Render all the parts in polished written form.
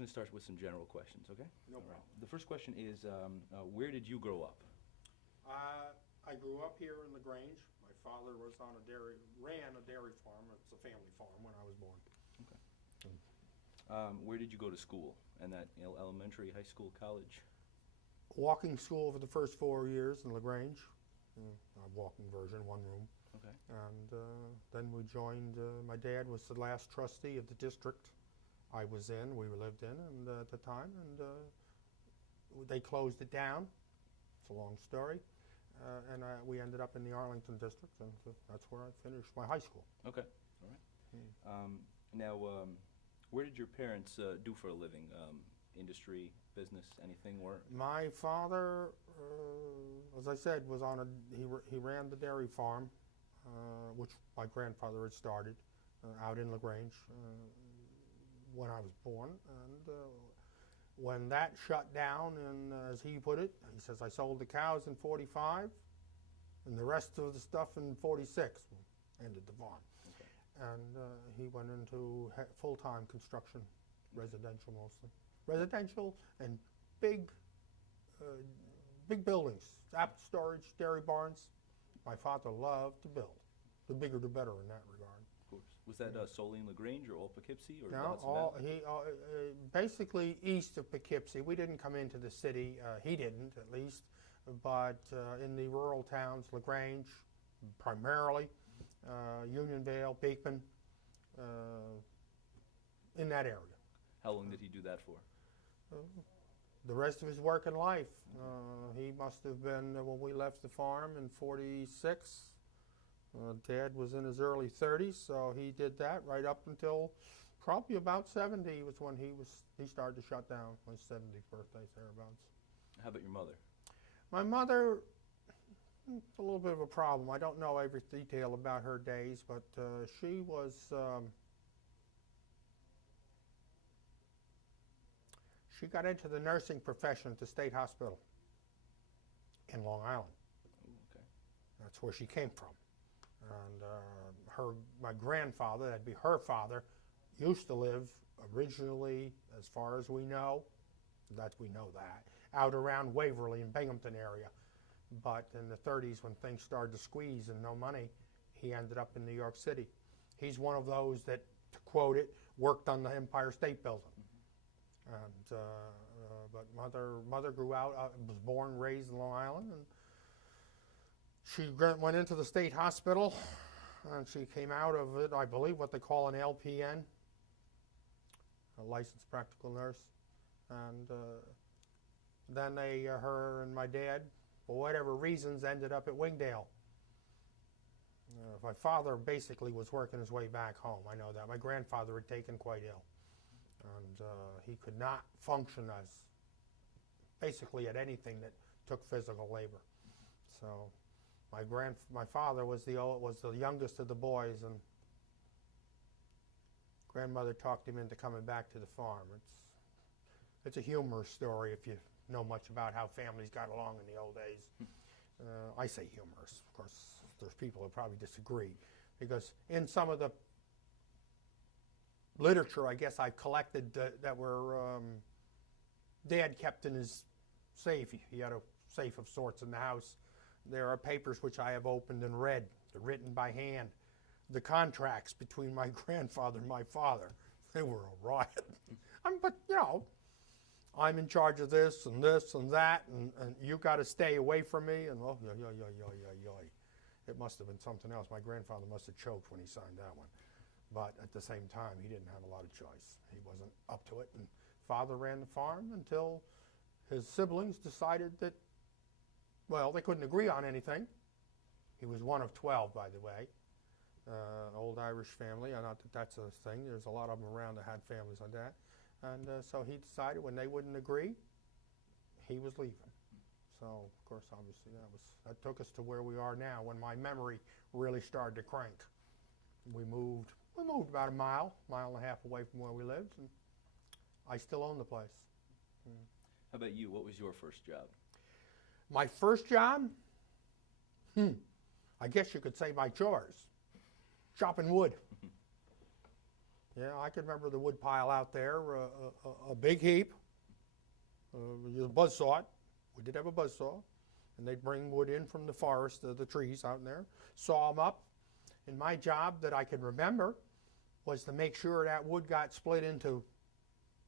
going to start with some general questions, okay? No All right. problem. The first question is, where did you grow up? I grew up here in LaGrange. My father ran a dairy farm. It's a family farm when I was born. Where did you go to school? And that elementary, high school, college? Walking school for the first 4 years in LaGrange. A walking version, one room. Okay. And then we joined, my dad was the last trustee of the district I was in, we lived in and, at the time, and they closed it down. It's a long story. And we ended up in the Arlington district, and that's where I finished my high school. Okay, all right. Now, where did your parents do for a living? Industry, business, anything? Or My father, as I said, was he ran the dairy farm, which my grandfather had started out in LaGrange when I was born. And when that shut down, and as he put it, he says, I sold the cows in 45, and the rest of the stuff in 46, ended the farm. okay. And he went into full-time construction, residential mostly. Residential and big buildings, apple storage, dairy barns. My father loved to build. The bigger the better in that regard. Of course. Was that solely in LaGrange or all Poughkeepsie? Or No, basically east of Poughkeepsie. We didn't come into the city, he didn't at least, but in the rural towns, LaGrange primarily, Unionvale, Beekman, in that area. How long did he do that for? The rest of his working life. He must have been, when we left the farm in 46, Dad was in his early 30s, so he did that right up until probably about 70 was when he started to shut down, my 70th birthday, thereabouts. How about your mother? My mother, it's a little bit of a problem. I don't know every detail about her days, but she was, she got into the nursing profession at the state hospital in Long Island. Ooh, okay. That's where she came from. And my grandfather, that'd be her father, used to live originally, as far as we know, out around Waverly and Binghamton area. But in the 30s, when things started to squeeze and no money, he ended up in New York City. He's one of those that, to quote it, worked on the Empire State Building. And, but mother grew out, was born, raised in Long Island, and she went into the state hospital, and she came out of it, I believe, what they call an LPN, a licensed practical nurse. And then her and my dad, for whatever reasons, ended up at Wingdale. My father basically was working his way back home. I know that. My grandfather had taken quite ill. And he could not function as basically at anything that took physical labor. So my father was the youngest of the boys, and grandmother talked him into coming back to the farm. It's a humorous story if you know much about how families got along in the old days. I say humorous. Of course, there's people who probably disagree, because in some of the literature, I guess, I've collected that were Dad kept in his safe. He had a safe of sorts in the house. There are papers which I have opened and read. They're written by hand. The contracts between my grandfather and my father, they were a riot. But, you know, I'm in charge of this and that, and you got to stay away from me. And oh, it must have been something else. My grandfather must have choked when he signed that one. But at the same time, he didn't have a lot of choice. He wasn't up to it. And father ran the farm until his siblings decided that, well, they couldn't agree on anything. He was one of 12, by the way. Old Irish family. Not that that's a thing. There's a lot of them around that had families like that. And so he decided when they wouldn't agree, he was leaving. So, of course, obviously, that took us to where we are now, when my memory really started to crank. We moved about a mile and a half away from where we lived, and I still own the place. How about you? What was your first job? My first job? I guess you could say my chores. Chopping wood. Yeah, I can remember the wood pile out there, a big heap. You buzzsaw it. We did have a buzzsaw. And they'd bring wood in from the forest, the trees out in there, saw them up. And my job that I can remember was to make sure that wood got split into,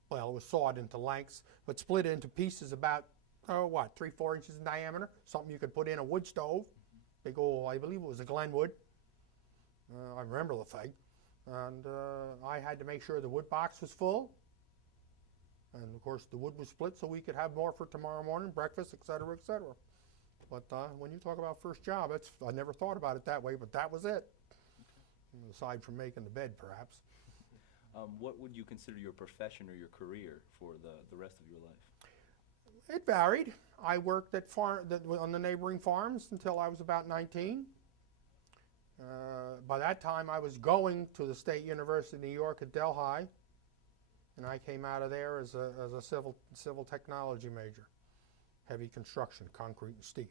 well, it was sawed into lengths, but split into pieces about, 3-4 inches in diameter. Something you could put in a wood stove. Big old, I believe it was a Glenwood. I remember the thing. And I had to make sure the wood box was full. And of course the wood was split so we could have more for tomorrow morning, breakfast, etc., etc. But when you talk about first job, I never thought about it that way, but that was it. Aside from making the bed, perhaps. What would you consider your profession or your career for the rest of your life? It varied. I worked at on the neighboring farms until I was about 19. By that time, I was going to the State University of New York at Delhi, and I came out of there as a civil technology major, heavy construction, concrete and steel.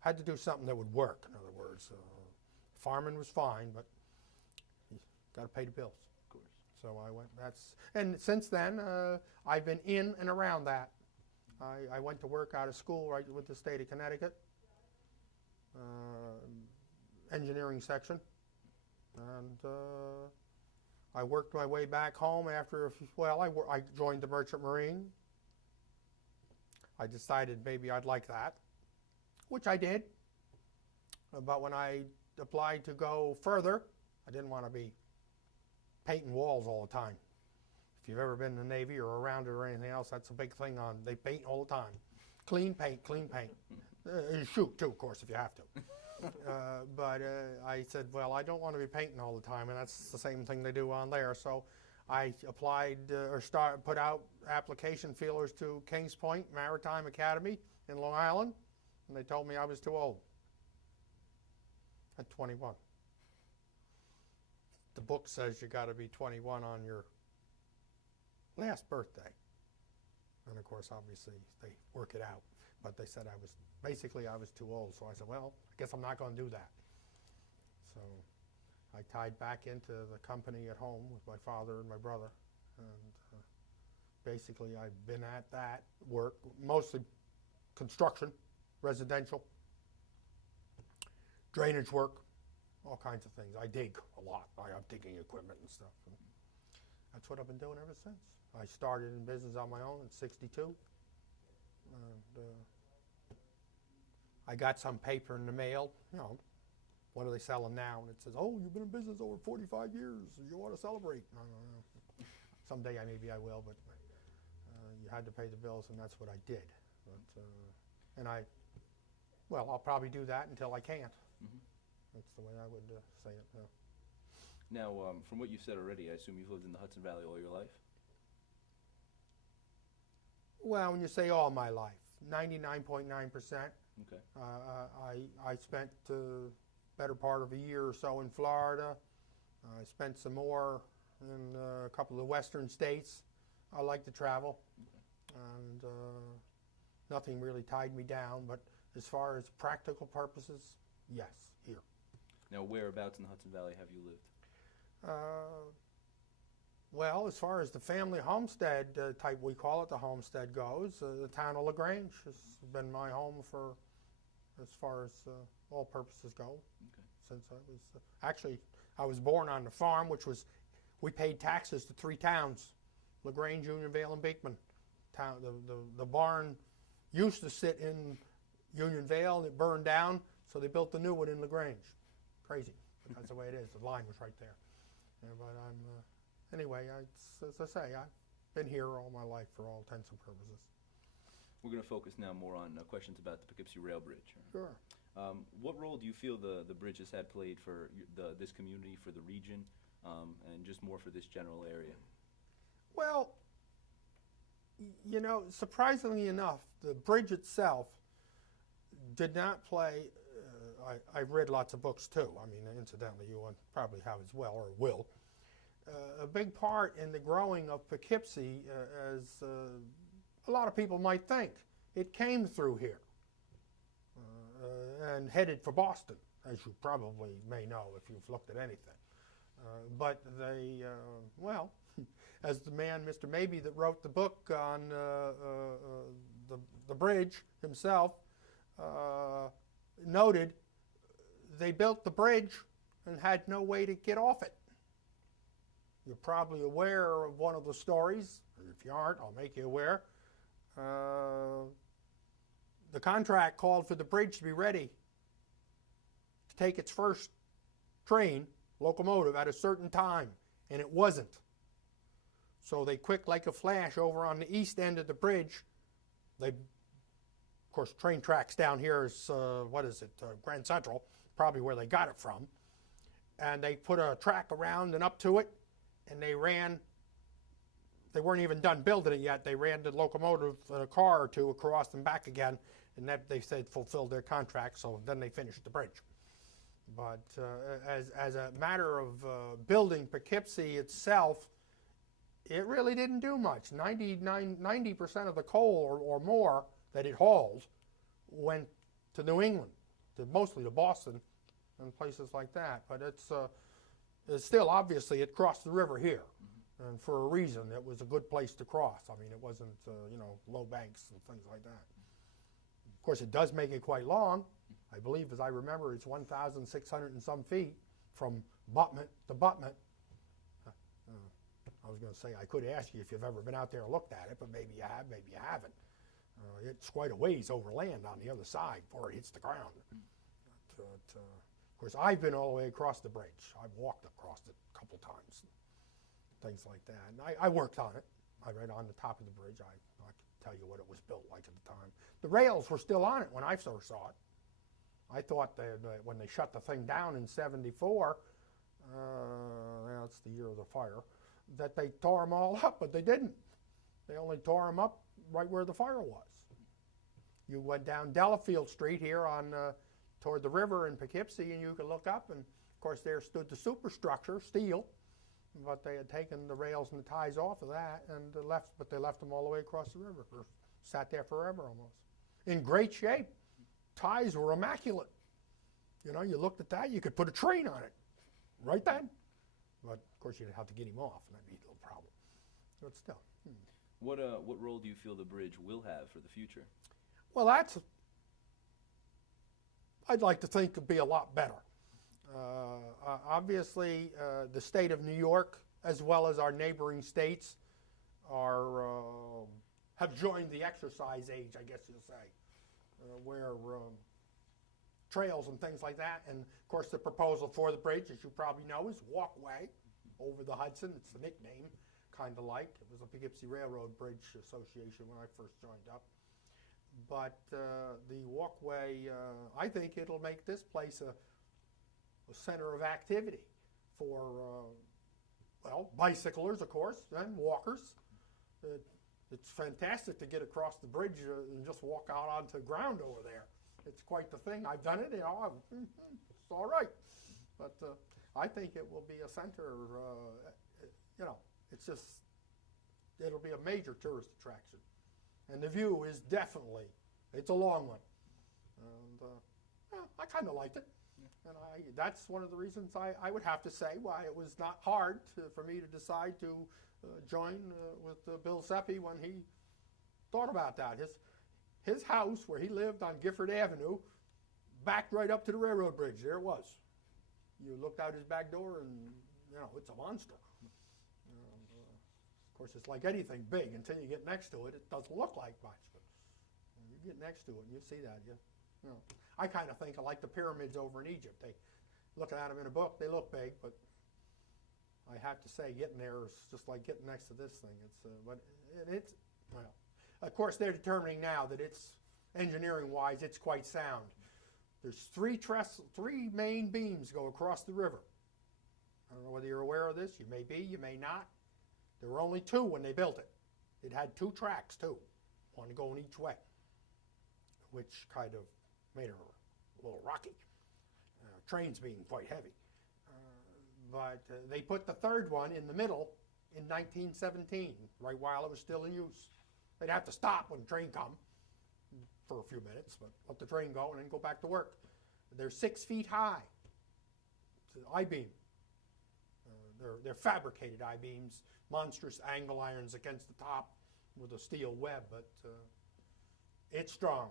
Had to do something that would work. In other words, farming was fine, but you got to pay the bills. Of course. So I went. And since then, I've been in and around that. I went to work out of school right with the state of Connecticut. Engineering section, and I worked my way back home after, I joined the Merchant Marine. I decided maybe I'd like that, which I did, but when I applied to go further, I didn't want to be painting walls all the time. If you've ever been in the Navy or around it or anything else, that's a big thing they paint all the time. Clean paint, clean paint. You shoot too, of course, if you have to. But I said, well, I don't want to be painting all the time, and that's the same thing they do on there. So I applied put out application feelers to Kings Point Maritime Academy in Long Island, and they told me I was too old at 21. The book says you got to be 21 on your last birthday. And of course, obviously, they work it out. But they said I was too old. So I said, well, I guess I'm not going to do that. So I tied back into the company at home with my father and my brother. And basically, I've been at that work, mostly construction, residential, drainage work, all kinds of things. I dig a lot. I have digging equipment and stuff. And that's what I've been doing ever since. I started in business on my own at 62. And I got some paper in the mail, what are they selling now? And it says, oh, you've been in business over 45 years. You want to celebrate? No. Someday maybe I will, but you had to pay the bills, and that's what I did. But, I'll probably do that until I can't. Mm-hmm. That's the way I would say it. Now, from what you've said already, I assume you've lived in the Hudson Valley all your life? Well, when you say all my life, 99.9%. Okay. I spent the better part of a year or so in Florida. I spent some more in a couple of the western states. I like to travel, and nothing really tied me down. But as far as practical purposes, yes, here. Now, whereabouts in the Hudson Valley have you lived? Well, as far as the family homestead type, we call it the homestead goes, the town of LaGrange has been my home for as far as all purposes go. Okay. Since I was born on the farm, we paid taxes to 3 towns, LaGrange, Unionvale, and Beekman. The barn used to sit in Unionvale, and it burned down, so they built the new one in LaGrange. Crazy, but that's the way it is. The line was right there. Yeah, but anyway, as I say, I've been here all my life for all intents and purposes. We're going to focus now more on questions about the Poughkeepsie Rail Bridge. Sure. What role do you feel the bridge has had played for this community, for the region, and just more for this general area? Well, surprisingly enough, the bridge itself did not play. I've read lots of books too. I mean, incidentally, you probably have as well, or will. A big part in the growing of Poughkeepsie, as a lot of people might think, it came through here and headed for Boston, as you probably may know if you've looked at anything. But they, well, as the man, Mr. Mabie, that wrote the book on the bridge himself, noted, they built the bridge and had no way to get off it. You're probably aware of one of the stories. If you aren't, I'll make you aware. The contract called for the bridge to be ready to take its first train, locomotive, at a certain time, and it wasn't. So they, quick like a flash, over on the east end of the bridge, they, of course, train tracks down here is, Grand Central, probably where they got it from, and they put a track around and up to it, and they weren't even done building it yet. They ran the locomotive in a car or two across and back again, and that, they said, fulfilled their contract, so then they finished the bridge. But as a matter of building Poughkeepsie itself, it really didn't do much. 90% of the coal or more that it hauled went to New England, mostly to Boston and places like that. But it's still, obviously, it crossed the river here. And for a reason, it was a good place to cross. I mean, it wasn't, low banks and things like that. Of course, it does make it quite long. I believe, as I remember, it's 1,600 and some feet from butment to butment. I was going to say, I could ask you if you've ever been out there and looked at it, but maybe you have, maybe you haven't. It's quite a ways over land on the other side before it hits the ground. But, of course, I've been all the way across the bridge. I've walked across it a couple times, things like that. And I worked on it. I read on the top of the bridge. I can tell you what it was built like at the time. The rails were still on it when I first saw it. I thought that when they shut the thing down in '74, that's the year of the fire, that they tore them all up, but they didn't. They only tore them up right where the fire was. You went down Delafield Street here on toward the river in Poughkeepsie, and you could look up, and of course there stood the superstructure, steel, but they had taken the rails and the ties off of that and they left them all the way across the river, or sat there forever almost. In great shape. Ties were immaculate. You looked at that, you could put a train on it right then. But of course, you'd have to get him off, and that'd be a little problem. But still. What role do you feel the bridge will have for the future? Well, I'd like to think it'd be a lot better. Obviously, the state of New York, as well as our neighboring states, have joined the exercise age, I guess you'll say. Where trails and things like that, and of course the proposal for the bridge, as you probably know, is Walkway over the Hudson. It's the nickname, kind of like. It was a Poughkeepsie Railroad Bridge Association when I first joined up. But the Walkway, I think it'll make this place a center of activity for, bicyclers, of course, and walkers. It's fantastic to get across the bridge and just walk out onto the ground over there. It's quite the thing. I've done it, it's all right. But I think it will be a center, it'll be a major tourist attraction. And the view is definitely, it's a long one. And I kind of liked it. And that's one of the reasons I would have to say why it was not hard for me to decide to join with Bill Seppi when he thought about that. His house, where he lived on Gifford Avenue, backed right up to the railroad bridge. There it was. You looked out his back door and, it's a monster. Of course, it's like anything big. Until you get next to it, it doesn't look like much. But when you get next to it, and you see that. I kind of think I like the pyramids over in Egypt. Looking at them in a book, they look big, but I have to say, getting there is just like getting next to this thing. Of course, they're determining now that it's, engineering-wise, it's quite sound. There's three main beams go across the river. I don't know whether you're aware of this. You may be, you may not. There were only two when they built it. It had two tracks, too, one going each way, which kind of made it a little rocky. Trains being quite heavy. But they put the third one in the middle in 1917, right while it was still in use. They'd have to stop when the train come for a few minutes, but let the train go and then go back to work. They're 6 feet high. It's an I-beam. They're fabricated I-beams, monstrous angle irons against the top with a steel web, but it's strong.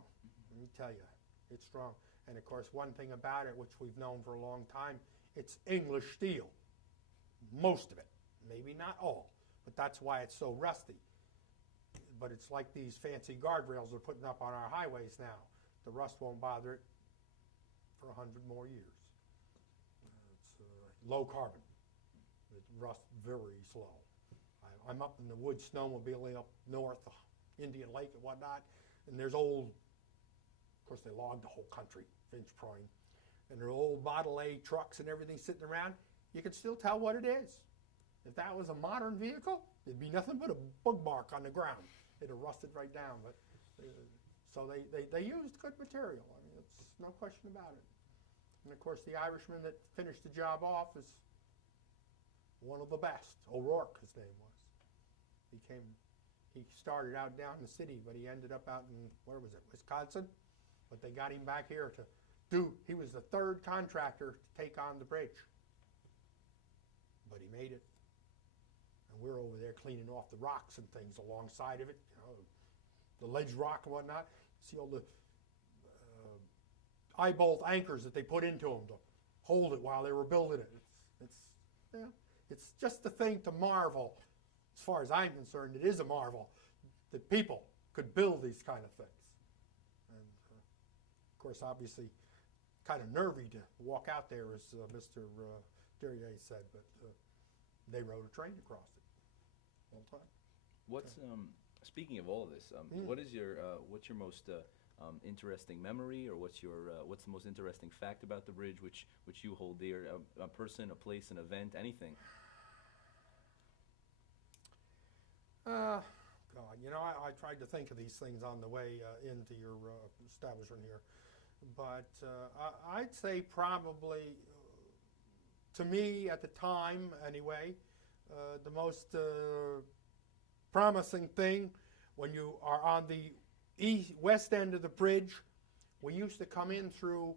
Let me tell you, it's strong. And of course, one thing about it, which we've known for a long time, it's English steel. Most of it, maybe not all, but that's why it's so rusty. But it's like these fancy guardrails we're putting up on our highways now. The rust won't bother it for 100 more years. It's low carbon. It rusts very slow. I'm up in the woods snowmobiling up north, Indian Lake and whatnot, and there's old, of course they logged the whole country, Finch Prime, and there are old Model A trucks and everything sitting around. You can still tell what it is. If that was a modern vehicle, it'd be nothing but a bug mark on the ground. It'd have rusted right down. But so they used good material. I mean, it's no question about it. And of course, the Irishman that finished the job off is one of the best. O'Rourke, his name was. He started out down in the city, but he ended up out in, where was it, Wisconsin? But they got him back here to do, he was the third contractor to take on the bridge. But he made it. And we're over there cleaning off the rocks and things alongside of it, you know, the ledge rock and whatnot. See all the eye bolt anchors that they put into them to hold it while they were building it. It's just a thing to marvel. As far as I'm concerned, it is a marvel that people could build these kind of things. And of course, obviously, kind of nervy to walk out there, as Mr. Derrier said, but they rode a train across it all the time. What's speaking of all of this? What is your what's your most interesting memory, or what's the most interesting fact about the bridge, which you hold dear? A person, a place, an event, anything. God, you know, I tried to think of these things on the way into your establishment here, but I'd say probably, to me at the time anyway, the most promising thing when you are on the west end of the bridge, we used to come in through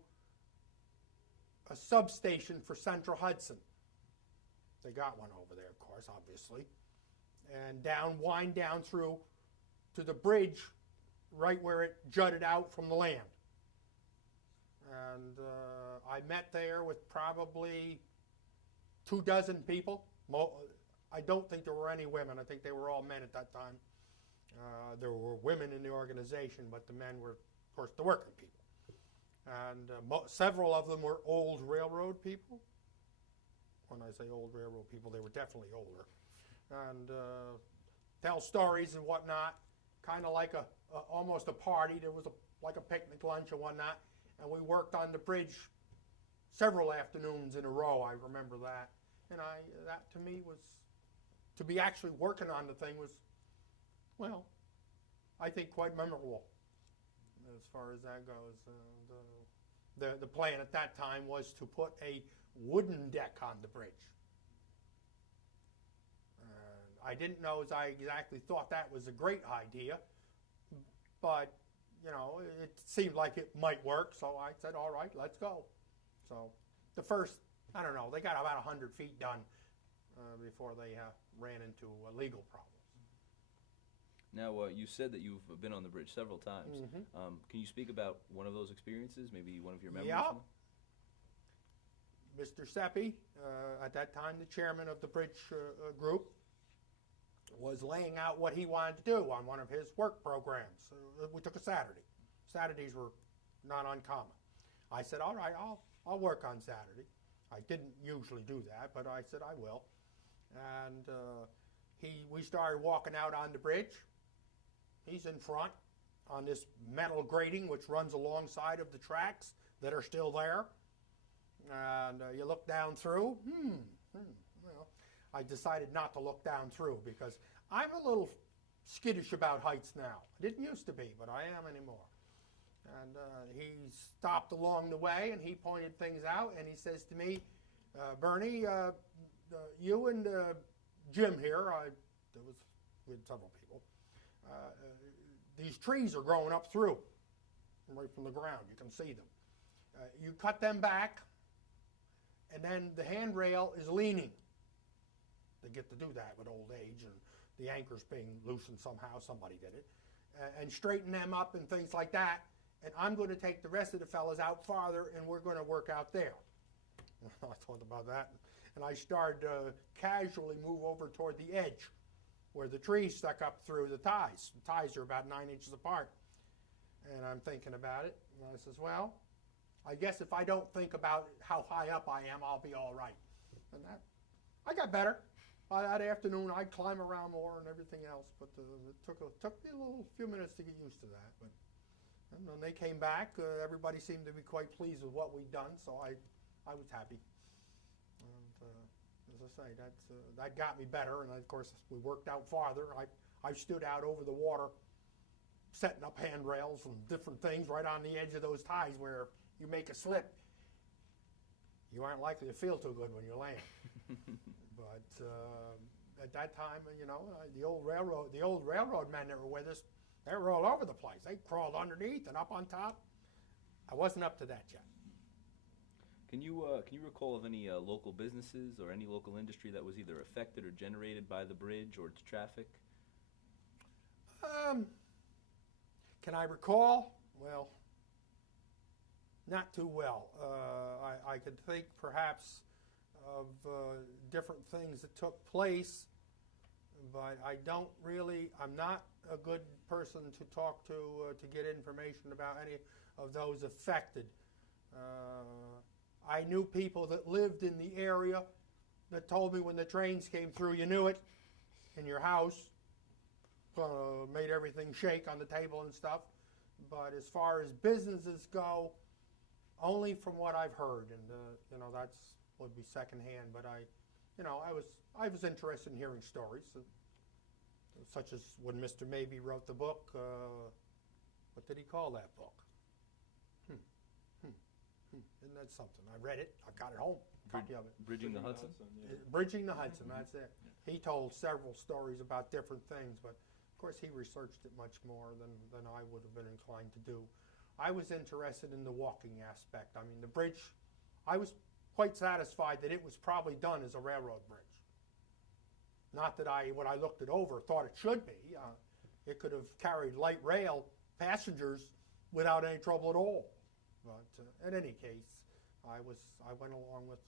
a substation for Central Hudson. They got one over there, of course, obviously. And wind down through to the bridge right where it jutted out from the land. And I met there with probably 24 people. I don't think there were any women. I think they were all men at that time. There were women in the organization, but the men were, of course, the working people. And several of them were old railroad people. When I say old railroad people, they were definitely older. And tell stories and whatnot, kind of like almost a party. There was like a picnic lunch and whatnot, and we worked on the bridge several afternoons in a row. I remember that, and that to me was, to be actually working on the thing was, well, I think quite memorable as far as that goes. The plan at that time was to put a wooden deck on the bridge. I didn't know as I exactly thought that was a great idea, but, you know, it seemed like it might work, so I said, all right, let's go. So the first, I don't know, they got about 100 feet done before they ran into legal problems. Now, you said that you've been on the bridge several times. Mm-hmm. Can you speak about one of those experiences, maybe one of your memories? Yeah. Mr. Seppi, at that time the chairman of the bridge group, was laying out what he wanted to do on one of his work programs. We took a Saturday. Saturdays were not uncommon. I said, all right, I'll work on Saturday. I didn't usually do that, but I said I will. And we started walking out on the bridge. He's in front on this metal grating which runs alongside of the tracks that are still there. And you look down through. Well, I decided not to look down through because I'm a little skittish about heights now. I didn't used to be, but I am anymore. And he stopped along the way and he pointed things out and he says to me, Bernie, you and Jim here, there was with several people, these trees are growing up through, right from the ground. You can see them. You cut them back and then the handrail is leaning. They get to do that with old age and the anchors being loosened somehow. Somebody did it. And straighten them up and things like that. And I'm going to take the rest of the fellas out farther, and we're going to work out there. I thought about that, and I started to casually move over toward the edge where the trees stuck up through the ties. The ties are about 9 inches apart. And I'm thinking about it, and I says, well, I guess if I don't think about how high up I am, I'll be all right. And that, I got better. By that afternoon, I'd climb around more and everything else, but it took me a few minutes to get used to that. But and when they came back, everybody seemed to be quite pleased with what we'd done, so I was happy. And as I say, that got me better, and of course, we worked out farther. I stood out over the water, setting up handrails and different things right on the edge of those ties where you make a slip. You aren't likely to feel too good when you land. But at that time, the old railroad men that were with us, they were all over the place. They crawled underneath and up on top. I wasn't up to that yet. Can you recall of any local businesses or any local industry that was either affected or generated by the bridge or its traffic? Can I recall? Well, not too well. I could think perhaps of different things that took place, but I'm not a good person to talk to get information about any of those affected. I knew people that lived in the area that told me when the trains came through, you knew it in your house. Made everything shake on the table and stuff. But as far as businesses go, only from what I've heard, and that's would be secondhand. But I was interested in hearing stories, such as when Mr. Mabie wrote the book. What did he call that book? Isn't that something? I read it. I've got it home. Copy of it. Bridging the Hudson? Bridging the Hudson. That's it. He told several stories about different things, but of course he researched it much more than I would have been inclined to do. I was interested in the walking aspect. I mean, the bridge, I was quite satisfied that it was probably done as a railroad bridge. Not that when I looked it over, thought it should be. It could have carried light rail passengers without any trouble at all. But in any case, I went along with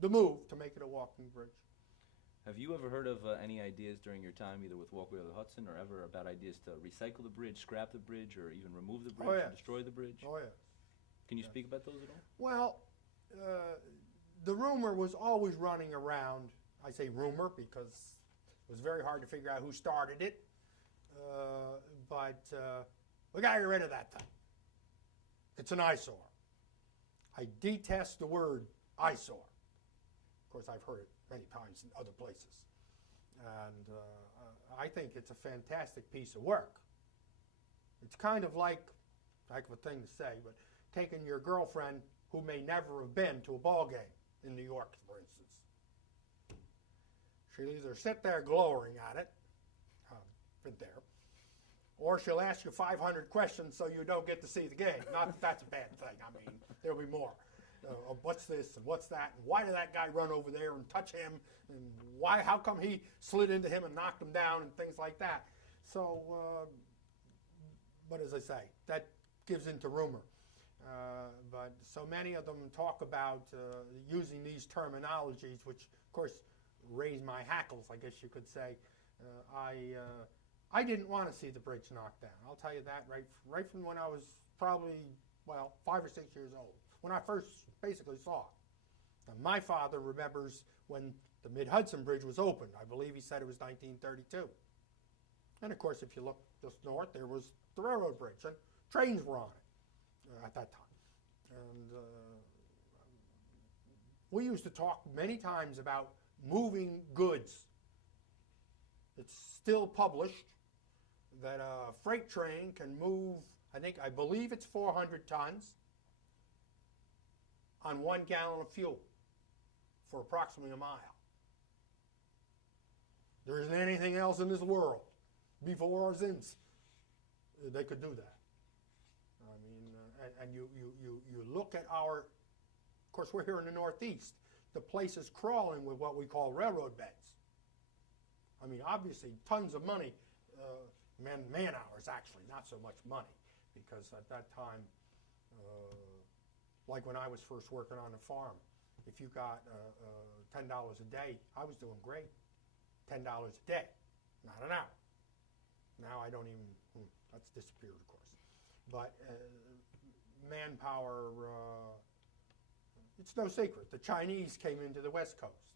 the move to make it a walking bridge. Have you ever heard of any ideas during your time, either with Walkway or the Hudson, or ever about ideas to recycle the bridge, scrap the bridge, or even remove the bridge, or destroy the bridge? Oh, yes. Can you speak about those at all? Well, the rumor was always running around. I say rumor because it was very hard to figure out who started it. But we got to get rid of that thing. It's an eyesore. I detest the word eyesore. Of course, I've heard it many times in other places. And I think it's a fantastic piece of work. It's kind of like a thing to say, but taking your girlfriend who may never have been to a ball game in New York, for instance. She'll either sit there glowering at it, been there, or she'll ask you 500 questions so you don't get to see the game. Not that that's a bad thing. I mean, there'll be more. What's this and what's that? And why did that guy run over there and touch him? And how come he slid into him and knocked him down and things like that? So, but as I say, that gives into rumor. But so many of them talk about using these terminologies, which of course raise my hackles, I guess you could say. I didn't want to see the bridge knocked down. I'll tell you that right from when I was probably 5 or 6 years old, when I first basically saw it. And my father remembers when the Mid-Hudson Bridge was opened. I believe he said it was 1932. And of course, if you look just north, there was the railroad bridge, and trains were on it at that time. And we used to talk many times about moving goods. It's still published that a freight train can move, I believe it's 400 tons on 1 gallon of fuel for approximately a mile. There isn't anything else in this world, before or since, they could do that. I mean, and you look at of course we're here in the Northeast. the place is crawling with what we call railroad beds. I mean, obviously, tons of money, man hours actually, not so much money, because at that time, like when I was first working on the farm, if you got $10 a day, I was doing great. $10 a day, not an hour. Now I don't even, that's disappeared, of course. But manpower, it's no secret. The Chinese came into the West Coast.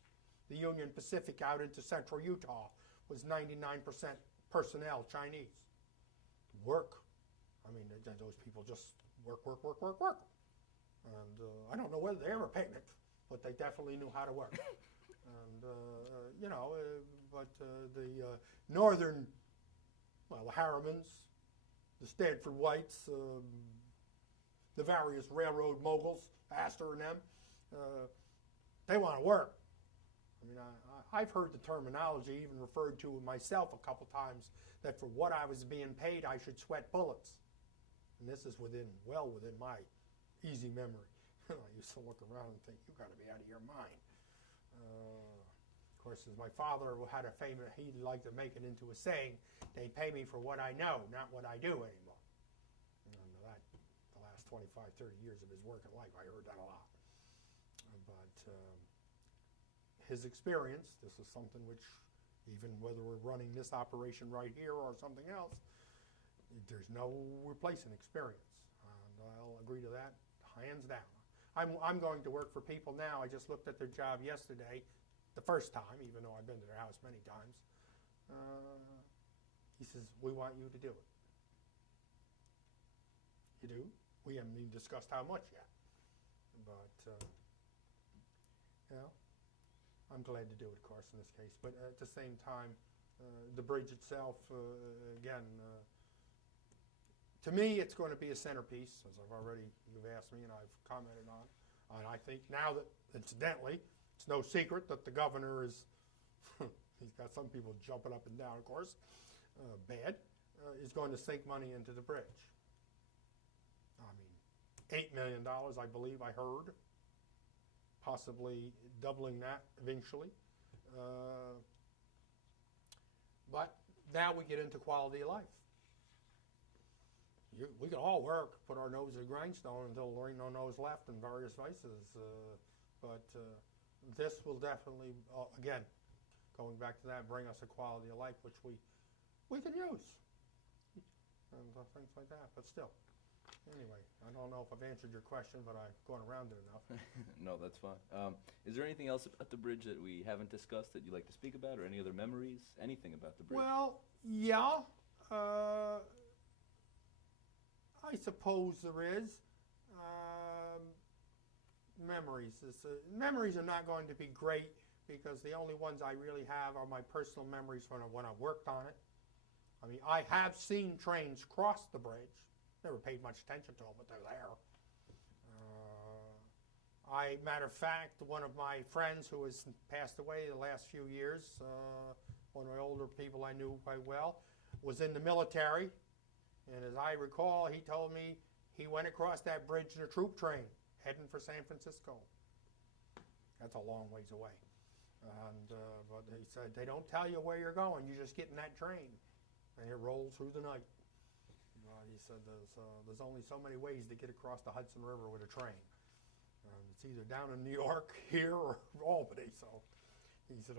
The Union Pacific out into central Utah was 99% personnel Chinese. Work. I mean, those people just work. And I don't know whether they ever paid it, but they definitely knew how to work. And, but the northern, well, the Harrimans, the Stanford Whites, the various railroad moguls, Astor and them, they want to work. I mean, I've heard the terminology even referred to myself a couple times that for what I was being paid, I should sweat bullets. And this is well within my easy memory. I used to look around and think, you got to be out of your mind. Of course, as my father had a famous, he liked to make it into a saying, they pay me for what I know, not what I do anymore. And that, the last 25, 30 years of his working life, I heard that a lot. But his experience, this is something which, even whether we're running this operation right here or something else, there's no replacing experience. And I'll agree to that, hands down. I'm going to work for people now. I just looked at their job yesterday, the first time, even though I've been to their house many times. He says, we want you to do it. You do? We haven't even discussed how much yet. But, I'm glad to do it, of course, in this case. But at the same time, the bridge itself, again, to me, it's going to be a centerpiece, as you've asked me and I've commented on. And I think now that, incidentally, it's no secret that the governor is, he's got some people jumping up and down, of course, is going to sink money into the bridge. I mean, $8 million, I believe I heard, possibly doubling that eventually. But now we get into quality of life. We can all work, put our nose in a grindstone until there ain't no nose left in various vices. But this will definitely, again, going back to that, bring us a quality of life which we can use. And things like that. But still, anyway, I don't know if I've answered your question, but I've gone around it enough. No, that's fine. Is there anything else about the bridge that we haven't discussed that you'd like to speak about, or any other memories? Anything about the bridge? Well, yeah. I suppose there is. Memories. Memories are not going to be great because the only ones I really have are my personal memories from when I worked on it. I mean, I have seen trains cross the bridge. Never paid much attention to them, but they're there. Matter of fact, one of my friends who has passed away the last few years, one of the older people I knew quite well, was in the military. And as I recall, he told me he went across that bridge in a troop train heading for San Francisco. That's a long ways away. And but he said, they don't tell you where you're going. You just get in that train, and it rolls through the night. He said there's only so many ways to get across the Hudson River with a train. It's either down in New York, here, or Albany. So he said,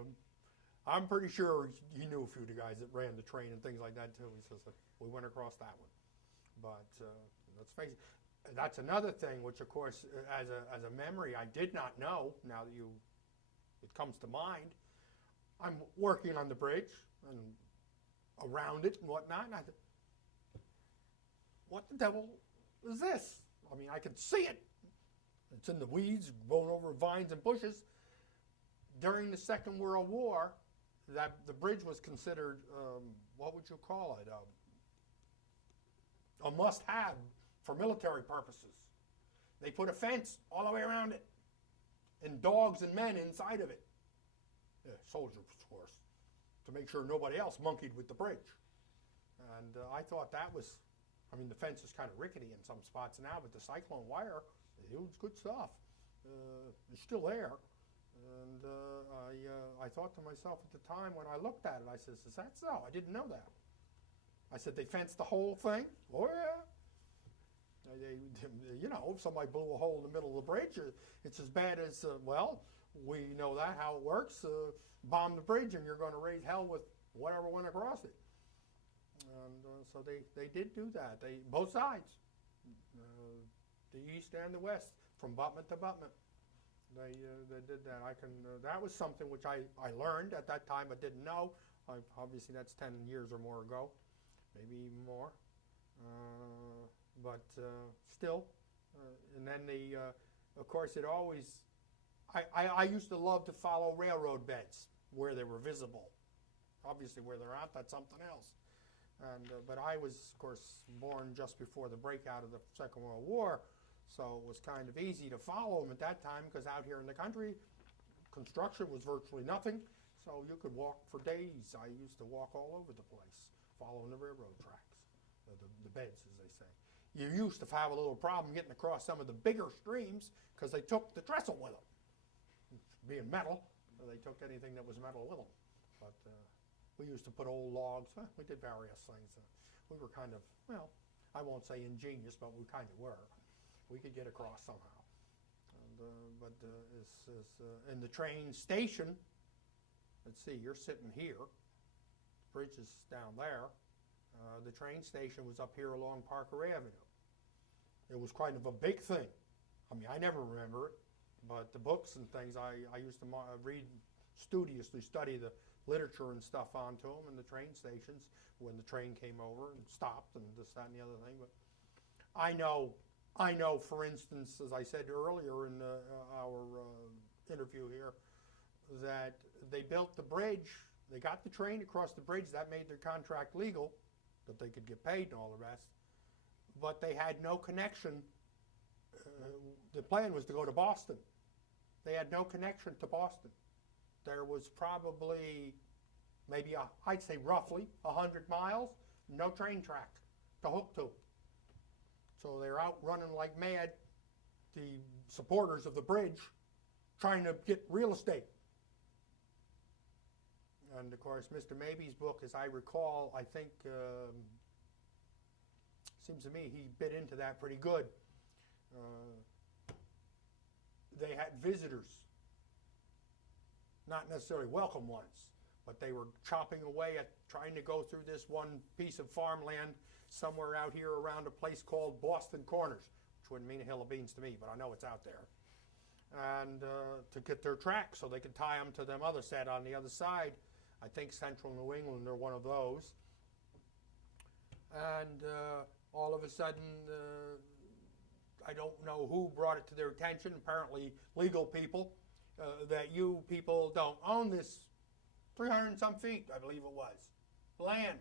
I'm pretty sure he knew a few of the guys that ran the train and things like that too. He says, we went across that one. But let's face it, that's another thing which, of course, as a memory, I did not know. Now that it comes to mind, I'm working on the bridge and around it and whatnot, and I thought, what the devil is this? I mean, I could see it. It's in the weeds, going over vines and bushes. During the Second World War, the bridge was considered, what would you call it, a must-have for military purposes. They put a fence all the way around it, and dogs and men inside of it. Yeah, soldiers, of course, to make sure nobody else monkeyed with the bridge. And I thought that was, I mean, the fence is kind of rickety in some spots now, but the cyclone wire, it was good stuff. It's still there. And I thought to myself at the time when I looked at it, I says, is that so? I didn't know that. I said, they fenced the whole thing? Oh, yeah. You know, if somebody blew a hole in the middle of the bridge, it's as bad as, well, we know that, how it works. Bomb the bridge and you're going to raise hell with whatever went across it. And so they did do that. Both sides, the east and the west, from abutment to abutment. They did that. That was something which I learned at that time, but didn't know. Obviously, that's 10 years or more ago, maybe even more. But still, and then of course, it always. I used to love to follow railroad beds where they were visible. Obviously, where they're not, that's something else. And but I was, of course, born just before the breakout of the Second World War. So it was kind of easy to follow them at that time because out here in the country, construction was virtually nothing. So you could walk for days. I used to walk all over the place, following the railroad tracks, the beds, as they say. You used to have a little problem getting across some of the bigger streams because they took the trestle with them. Being metal, they took anything that was metal with them. But we used to put old logs. We did various things. We were kind of, well, I won't say ingenious, but we kind of were. We could get across somehow. And, but in the train station, let's see, you're sitting here. The bridge is down there. The train station was up here along Parker Avenue. It was kind of a big thing. I mean, I never remember it, but the books and things, I used to read studiously, study the literature and stuff onto them in the train stations when the train came over and stopped and this, that, and the other thing. But I know, for instance, as I said earlier in our interview here, that they built the bridge, they got the train across the bridge, that made their contract legal, that they could get paid and all the rest, but they had no connection. The plan was to go to Boston. They had no connection to Boston. There was probably, maybe, I'd say roughly 100 miles, no train track to hook to. So they're out running like mad, the supporters of the bridge, trying to get real estate. And of course, Mr. Mabie's book, as I recall, I think, seems to me he bit into that pretty good. They had visitors, not necessarily welcome ones, but they were chopping away at trying to go through this one piece of farmland somewhere out here around a place called Boston Corners, which wouldn't mean a hill of beans to me, but I know it's out there. And to get their tracks so they could tie them to them other set on the other side. I think central New England are one of those. And all of a sudden, I don't know who brought it to their attention, apparently legal people, that you people don't own this 300 and some feet, I believe it was, land.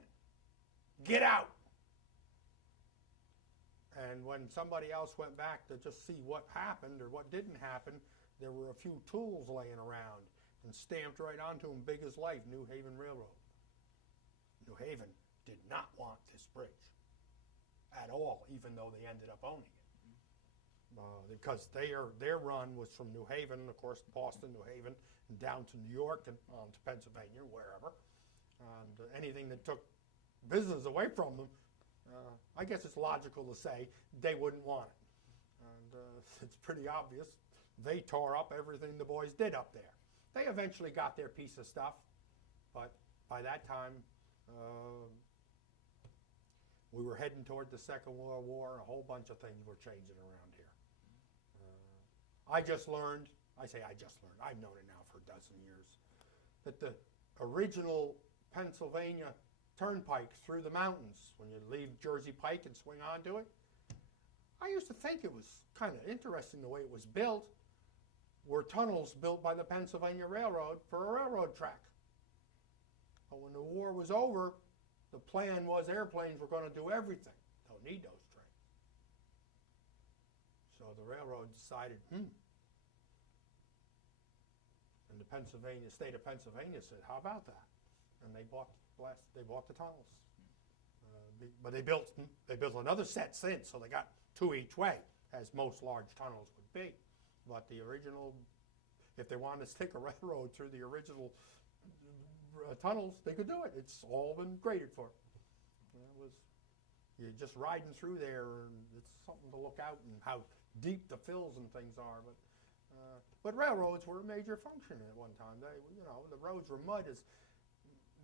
Get out. And when somebody else went back to just see what happened or what didn't happen, there were a few tools laying around and stamped right onto them, big as life, New Haven Railroad. New Haven did not want this bridge at all, even though they ended up owning it. Because their run was from New Haven, of course, Boston, New Haven, and down to New York and on to Pennsylvania, wherever. And anything that took business away from them, I guess it's logical to say they wouldn't want it. And it's pretty obvious. They tore up everything the boys did up there. They eventually got their piece of stuff, but by that time, we were heading toward the Second World War, and a whole bunch of things were changing around here. I just learned, I've known it now for a dozen years, that the original Pennsylvania Turnpike through the mountains, when you leave Jersey Pike and swing onto it, I used to think it was kind of interesting the way it was built, were tunnels built by the Pennsylvania Railroad for a railroad track. But when the war was over, the plan was airplanes were going to do everything. Don't need those trains. So the railroad decided, And the state of Pennsylvania said, how about that? And they bought the tunnels. But they built another set since, so they got two each way, as most large tunnels would be. But the original if they wanted to stick a railroad through the original tunnels, they could do it. It's all been graded for. You're just riding through there, and it's something to look out and how deep the fills and things are. But railroads were a major function at one time. The roads were mud.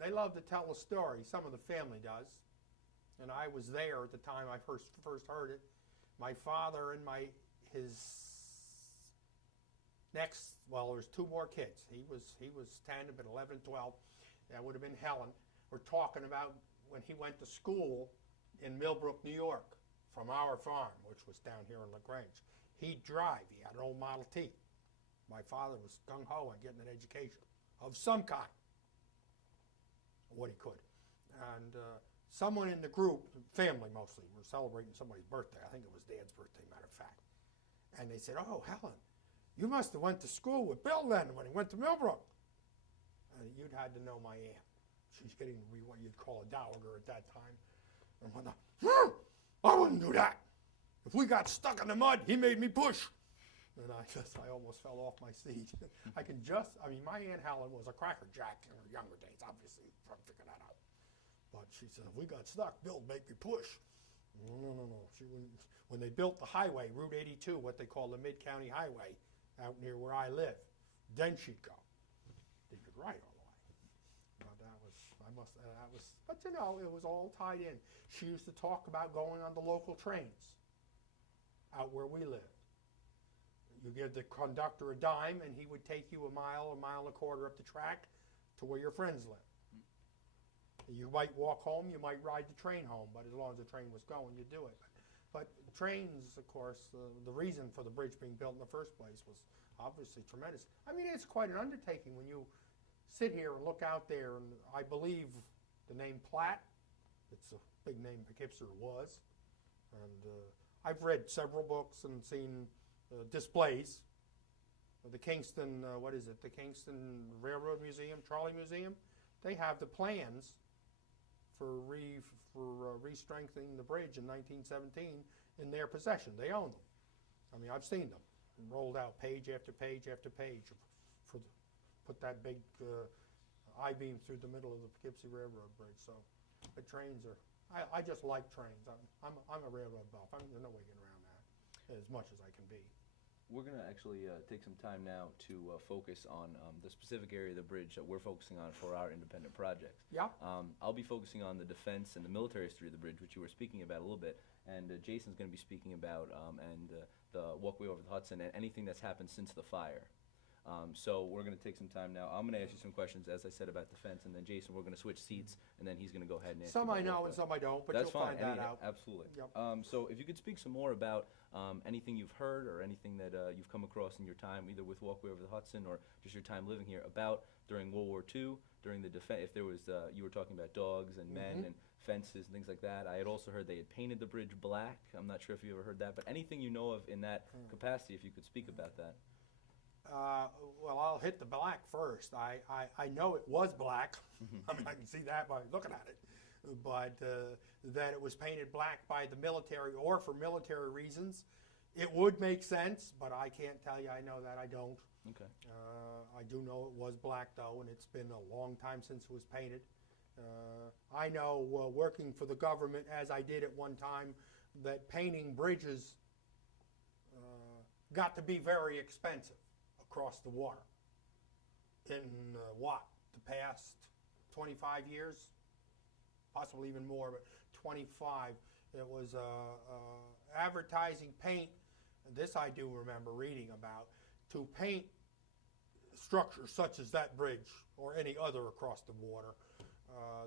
They love to tell a story. Some of the family does, and I was there at the time I first heard it. My father and his next, well, there's two more kids. He was 10, but 11, 12. That would have been Helen. We're talking about when he went to school in Millbrook, New York, from our farm, which was down here in LaGrange. He'd drive. He had an old Model T. My father was gung-ho on getting an education of some kind, what he could. And someone in the group, family mostly, were celebrating somebody's birthday. I think it was Dad's birthday, matter of fact. And they said, "Oh, Helen, you must have went to school with Bill then when he went to Millbrook." And you'd had to know my aunt. She's getting to be what you'd call a dowager at that time. And when I wouldn't do that. If we got stuck in the mud, he made me push. And I almost fell off my seat. My Aunt Helen was a crackerjack in her younger days, obviously, trying to figure that out. But she said, if we got stuck, Bill'd make me push. No. She wouldn't. When they built the highway, Route 82, what they call the Mid-County Highway, out near where I live, then she'd go. They could ride all the way. But it was all tied in. She used to talk about going on the local trains out where we lived. You give the conductor a dime, and he would take you a mile and a quarter up the track to where your friends live. You might walk home, you might ride the train home, but as long as the train was going, you'd do it. But trains, of course, the reason for the bridge being built in the first place was obviously tremendous. It's quite an undertaking when you sit here and look out there, and I believe the name Platte, it's a big name Poughkeepsie was, and I've read several books and seen displays. The Kingston, the Kingston Railroad Museum, Trolley Museum, they have the plans for re-strengthening the bridge in 1917 in their possession. They own them. I've seen them rolled out page after page after page put that big I-beam through the middle of the Poughkeepsie Railroad Bridge. So the trains are, I just like trains. I'm a railroad buff. There's no way getting around that as much as I can be. We're going to actually take some time now to focus on the specific area of the bridge that we're focusing on for our independent projects. Yeah. I'll be focusing on the defense and the military history of the bridge, which you were speaking about a little bit, and Jason's going to be speaking about the walkway over the Hudson and anything that's happened since the fire. So we're going to take some time now. I'm going to ask you some questions, as I said, about defense, and then Jason, we're going to switch seats, and then he's going to go ahead and answer. Some I know and some I don't, but that's you'll fine. find that out. Absolutely. Yep. So if you could speak some more about anything you've heard or anything that you've come across in your time, either with Walkway over the Hudson or just your time living here, about during World War II, during the defense, if there was, you were talking about dogs and men and fences and things like that. I had also heard they had painted the bridge black. I'm not sure if you ever heard that, but anything you know of in that capacity, if you could speak about that. Well, I'll hit the black first. I know it was black. I can see that by looking at it. But that it was painted black by the military or for military reasons, it would make sense, but I can't tell you. I know that. I don't. Okay. I do know it was black, though, and it's been a long time since it was painted. I know, working for the government, as I did at one time, that painting bridges got to be very expensive across the water. In the past 25 years? Possibly even more, but 25. It was advertising paint, this I do remember reading about, to paint structures such as that bridge or any other across the water.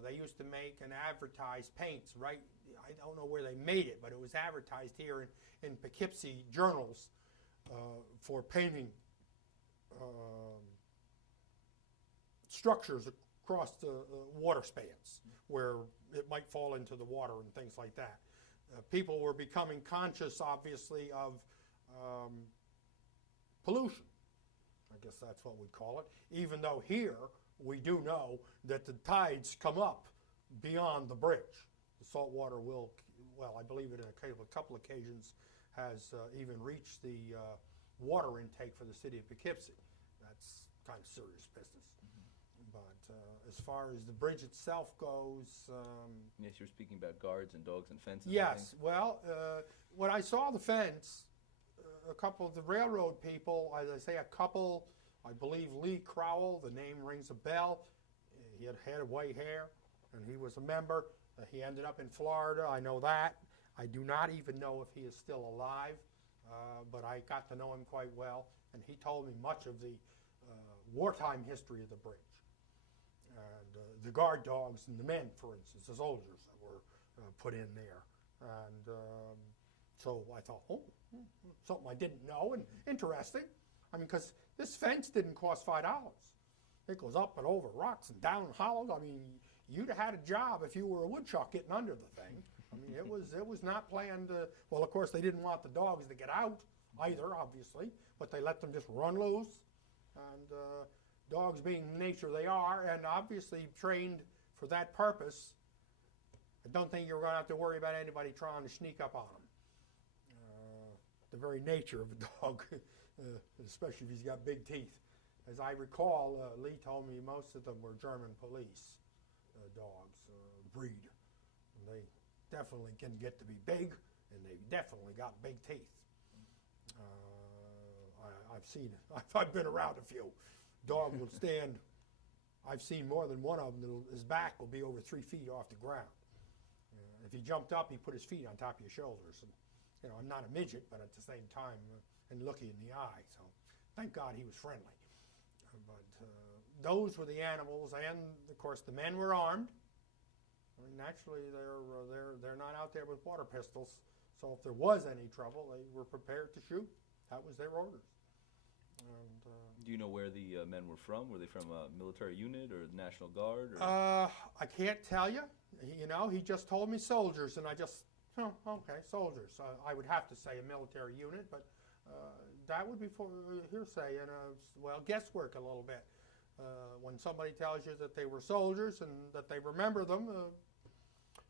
They used to make and advertise paints, right? I don't know where they made it, but it was advertised here in Poughkeepsie journals for painting structures across the water spans where it might fall into the water and things like that. People were becoming conscious, obviously, of pollution. I guess that's what we'd call it. Even though here we do know that the tides come up beyond the bridge. The salt water will, well, I believe it in a couple occasions has even reached the water intake for the city of Poughkeepsie. kind of serious business. But as far as the bridge itself goes, Yes, you were speaking about guards and dogs and fences. I yes. think. Well, when I saw the fence, a couple of the railroad people, as I say, a couple, I believe Lee Crowell, the name rings a bell. He had white hair, and he was a member. He ended up in Florida, I know that. I do not even know if he is still alive, but I got to know him quite well, and he told me much of the wartime history of the bridge. And the guard dogs and the men, for instance, the soldiers that were put in there. And so I thought, something I didn't know, and interesting. I mean, because this fence didn't cost $5. It goes up and over rocks and down hollows. I mean, you'd have had a job if you were a woodchuck getting under the thing. I mean, it was not planned to, well, of course, they didn't want the dogs to get out either, obviously, but they let them just run loose. And dogs being the nature they are, and obviously trained for that purpose, I don't think you're going to have to worry about anybody trying to sneak up on them. The very nature of a dog, especially if he's got big teeth. As I recall, Lee told me most of them were German police dogs, breed. And they definitely can get to be big, and they've definitely got big teeth. I've seen it. I've been around a few. Dog will stand. I've seen more than one of them. His back will be over 3 feet off the ground. If he jumped up, he put his feet on top of your shoulders. And, you know, I'm not a midget, but at the same time, and look you in the eye. So, thank God he was friendly. But those were the animals, and of course the men were armed. I mean, naturally, they're not out there with water pistols. So if there was any trouble, they were prepared to shoot. That was their orders. And, Do you know where the men were from? Were they from a military unit or the National Guard? Or? I can't tell you. You know, he just told me soldiers, and I just, okay, soldiers. I would have to say a military unit, but that would be for hearsay and, well, guesswork a little bit. When somebody tells you that they were soldiers and that they remember them,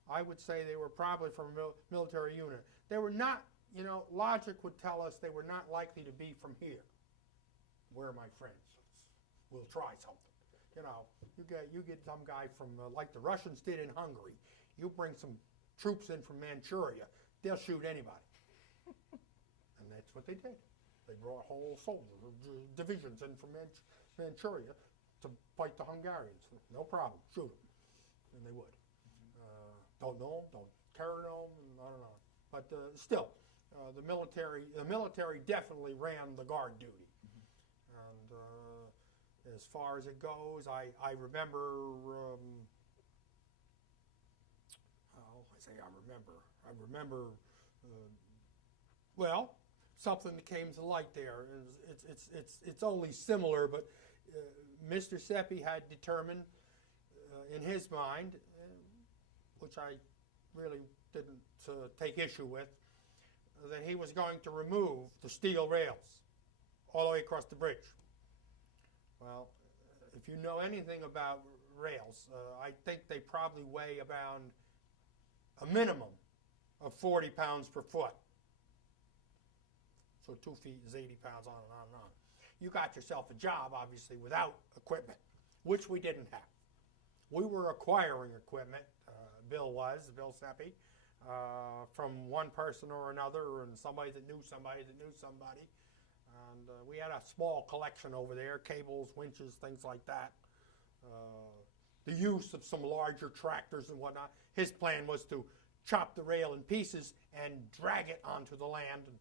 I would say they were probably from a military unit. They were not, you know, logic would tell us they were not likely to be from here. Where are my friends? We'll try something. You know, you get some guy from, like the Russians did in Hungary. You bring some troops in from Manchuria, they'll shoot anybody. And that's what they did. They brought whole soldiers, divisions in from Manchuria to fight the Hungarians. No problem, shoot them. And they would. Don't know them, don't care to know them, and on and on. But still, the military definitely ran the guard duty. And as far as it goes, I remember, I remember, well, something that came to light there. It's only similar, but Mr. Seppi had determined in his mind, which I really didn't take issue with, that he was going to remove the steel rails all the way across the bridge. Well, if you know anything about rails, I think they probably weigh about a minimum of 40 pounds per foot. So 2 feet is 80 pounds, on and on and on. You got yourself a job, obviously, without equipment, which we didn't have. We were acquiring equipment, Bill Seppi, from one person or another, and somebody that knew somebody that knew somebody. And we had a small collection over there, cables, winches, things like that. The use of some larger tractors and whatnot. His plan was to chop the rail in pieces and drag it onto the land and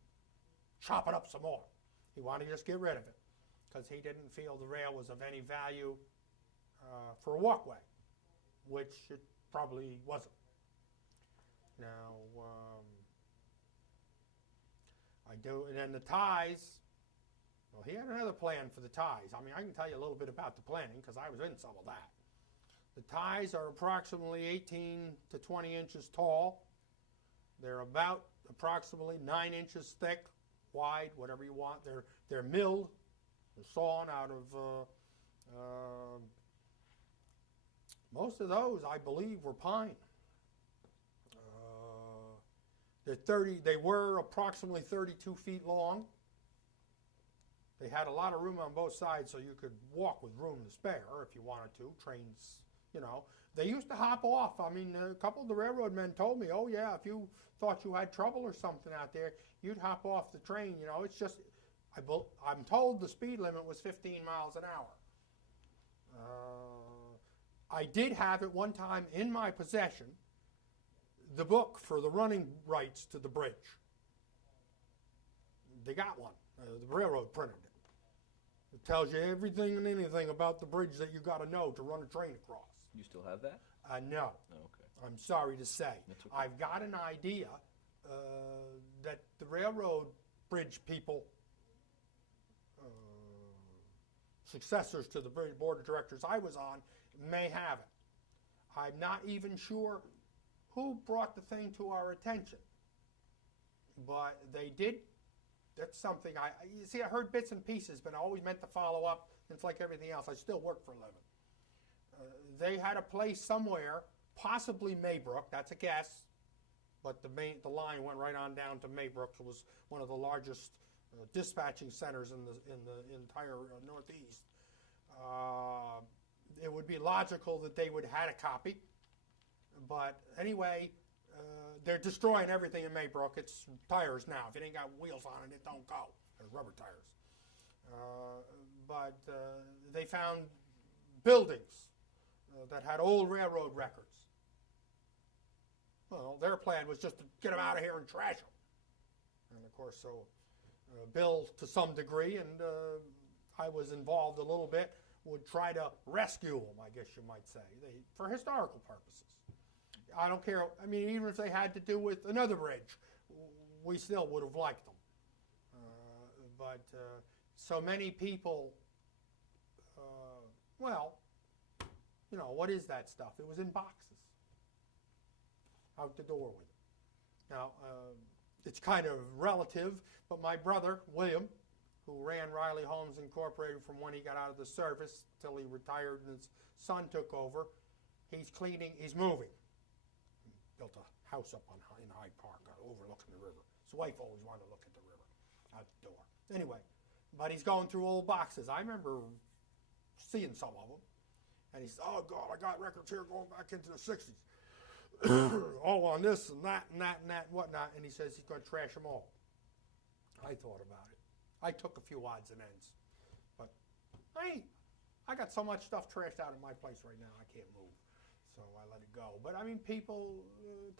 chop it up some more. He wanted to just get rid of it because he didn't feel the rail was of any value for a walkway, which it probably wasn't. Now, and then the ties, well, he had another plan for the ties. I mean, I can tell you a little bit about the planning because I was in some of that. The ties are approximately 18 to 20 inches tall. They're about approximately 9 inches thick, wide, whatever you want. They're milled, they're sawn out of, most of those, I believe, were pine. They were approximately 32 feet long. They had a lot of room on both sides, so you could walk with room to spare if you wanted to. Trains, you know. They used to hop off. I mean, a couple of the railroad men told me, oh, yeah, if you thought you had trouble or something out there, you'd hop off the train. You know, it's just, I'm told the speed limit was 15 miles an hour. I did have at one time in my possession the book for the running rights to the bridge. They got one. The railroad printed it. It tells you everything and anything about the bridge that you got to know to run a train across. You still have that? No. Oh, okay. I'm sorry to say. That's okay. I've got an idea that the railroad bridge people, successors to the board of directors I was on, may have it. I'm not even sure who brought the thing to our attention, but they did. That's something you see, I heard bits and pieces, but I always meant to follow up. It's like everything else. I still work for a living. They had a place somewhere, possibly Maybrook. That's a guess, but the line went right on down to Maybrook. It was one of the largest dispatching centers in the entire Northeast. It would be logical that they would have had a copy, but anyway, they're destroying everything in Maybrook. It's tires now. If it ain't got wheels on it, it don't go. They're rubber tires. But they found buildings that had old railroad records. Well, their plan was just to get them out of here and trash them. And of course, so Bill, to some degree, and I was involved a little bit, would try to rescue them, I guess you might say, for historical purposes. I don't care. I mean, even if they had to do with another bridge, we still would have liked them. But so many people, well, you know, what is that stuff? It was in boxes out the door with it. Now, it's kind of relative, but my brother, William, who ran Riley Homes Incorporated from when he got out of the service till he retired and his son took over, he's moving. Built a house up in Hyde Park overlooking the river. His wife always wanted to look at the river out the door. Anyway, but he's going through old boxes. I remember seeing some of them. And he said, oh, God, I got records here going back into the 60s. All on this and that and that and that and whatnot. And he says he's going to trash them all. I thought about it. I took a few odds and ends. But I got so much stuff trashed out in my place right now, I can't move. So I let it go. But I mean, people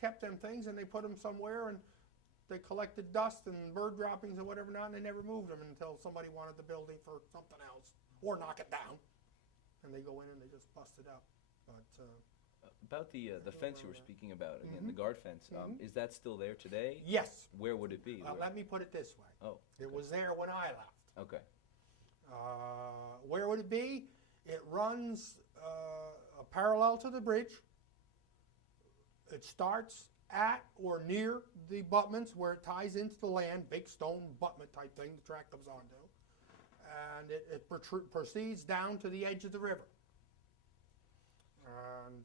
kept them things and they put them somewhere and they collected dust and bird droppings and whatever not, and they never moved them until somebody wanted the building for something else or knock it down. And they go in and they just bust it up. But about the fence you were speaking about, again, the guard fence, is that still there today? yes. Where would it be? Let me put it this way. Oh, It okay. was there when I left. Okay. Where would it be? It runs parallel to the bridge. It starts at or near the abutments where it ties into the land, big stone abutment type thing the track comes onto. And it proceeds down to the edge of the river. And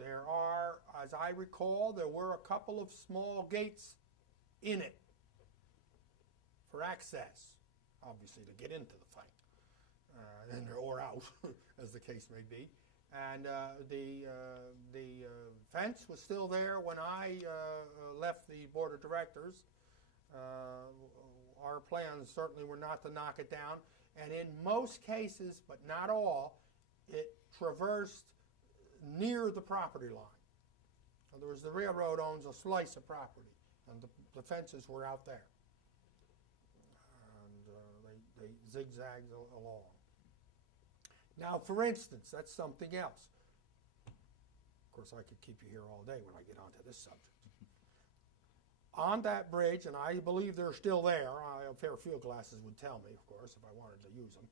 there are, as I recall, there were a couple of small gates in it for access, obviously, to get into the thing, or out, as the case may be. And the fence was still there when I left the board of directors. Our plans certainly were not to knock it down, and in most cases, but not all, it traversed near the property line. In other words, the railroad owns a slice of property, and the fences were out there. And they zigzagged along. Now, for instance, that's something else. Of course, I could keep you here all day when I get onto this subject. On that bridge, and I believe they're still there, a pair of field glasses would tell me, of course, if I wanted to use them.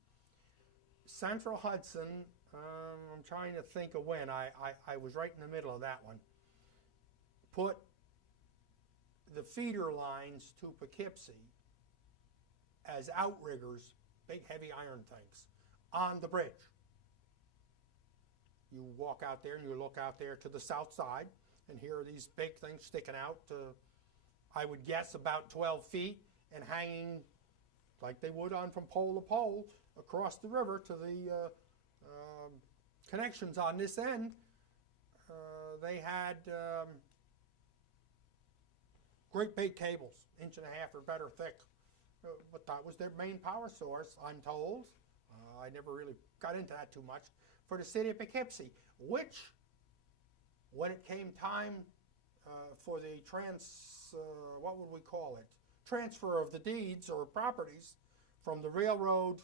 Central Hudson, I'm trying to think of when, I was right in the middle of that one, put the feeder lines to Poughkeepsie as outriggers, big heavy iron things, on the bridge. You walk out there and you look out there to the south side, and here are these big things sticking out to, I would guess, about 12 feet and hanging like they would on from pole to pole across the river to the connections on this end. They had great big cables, 1.5 inches or better thick. But that was their main power source, I'm told. I never really got into that too much. For the city of Poughkeepsie, which, when it came time for the what would we call it? Transfer of the deeds or properties from the railroad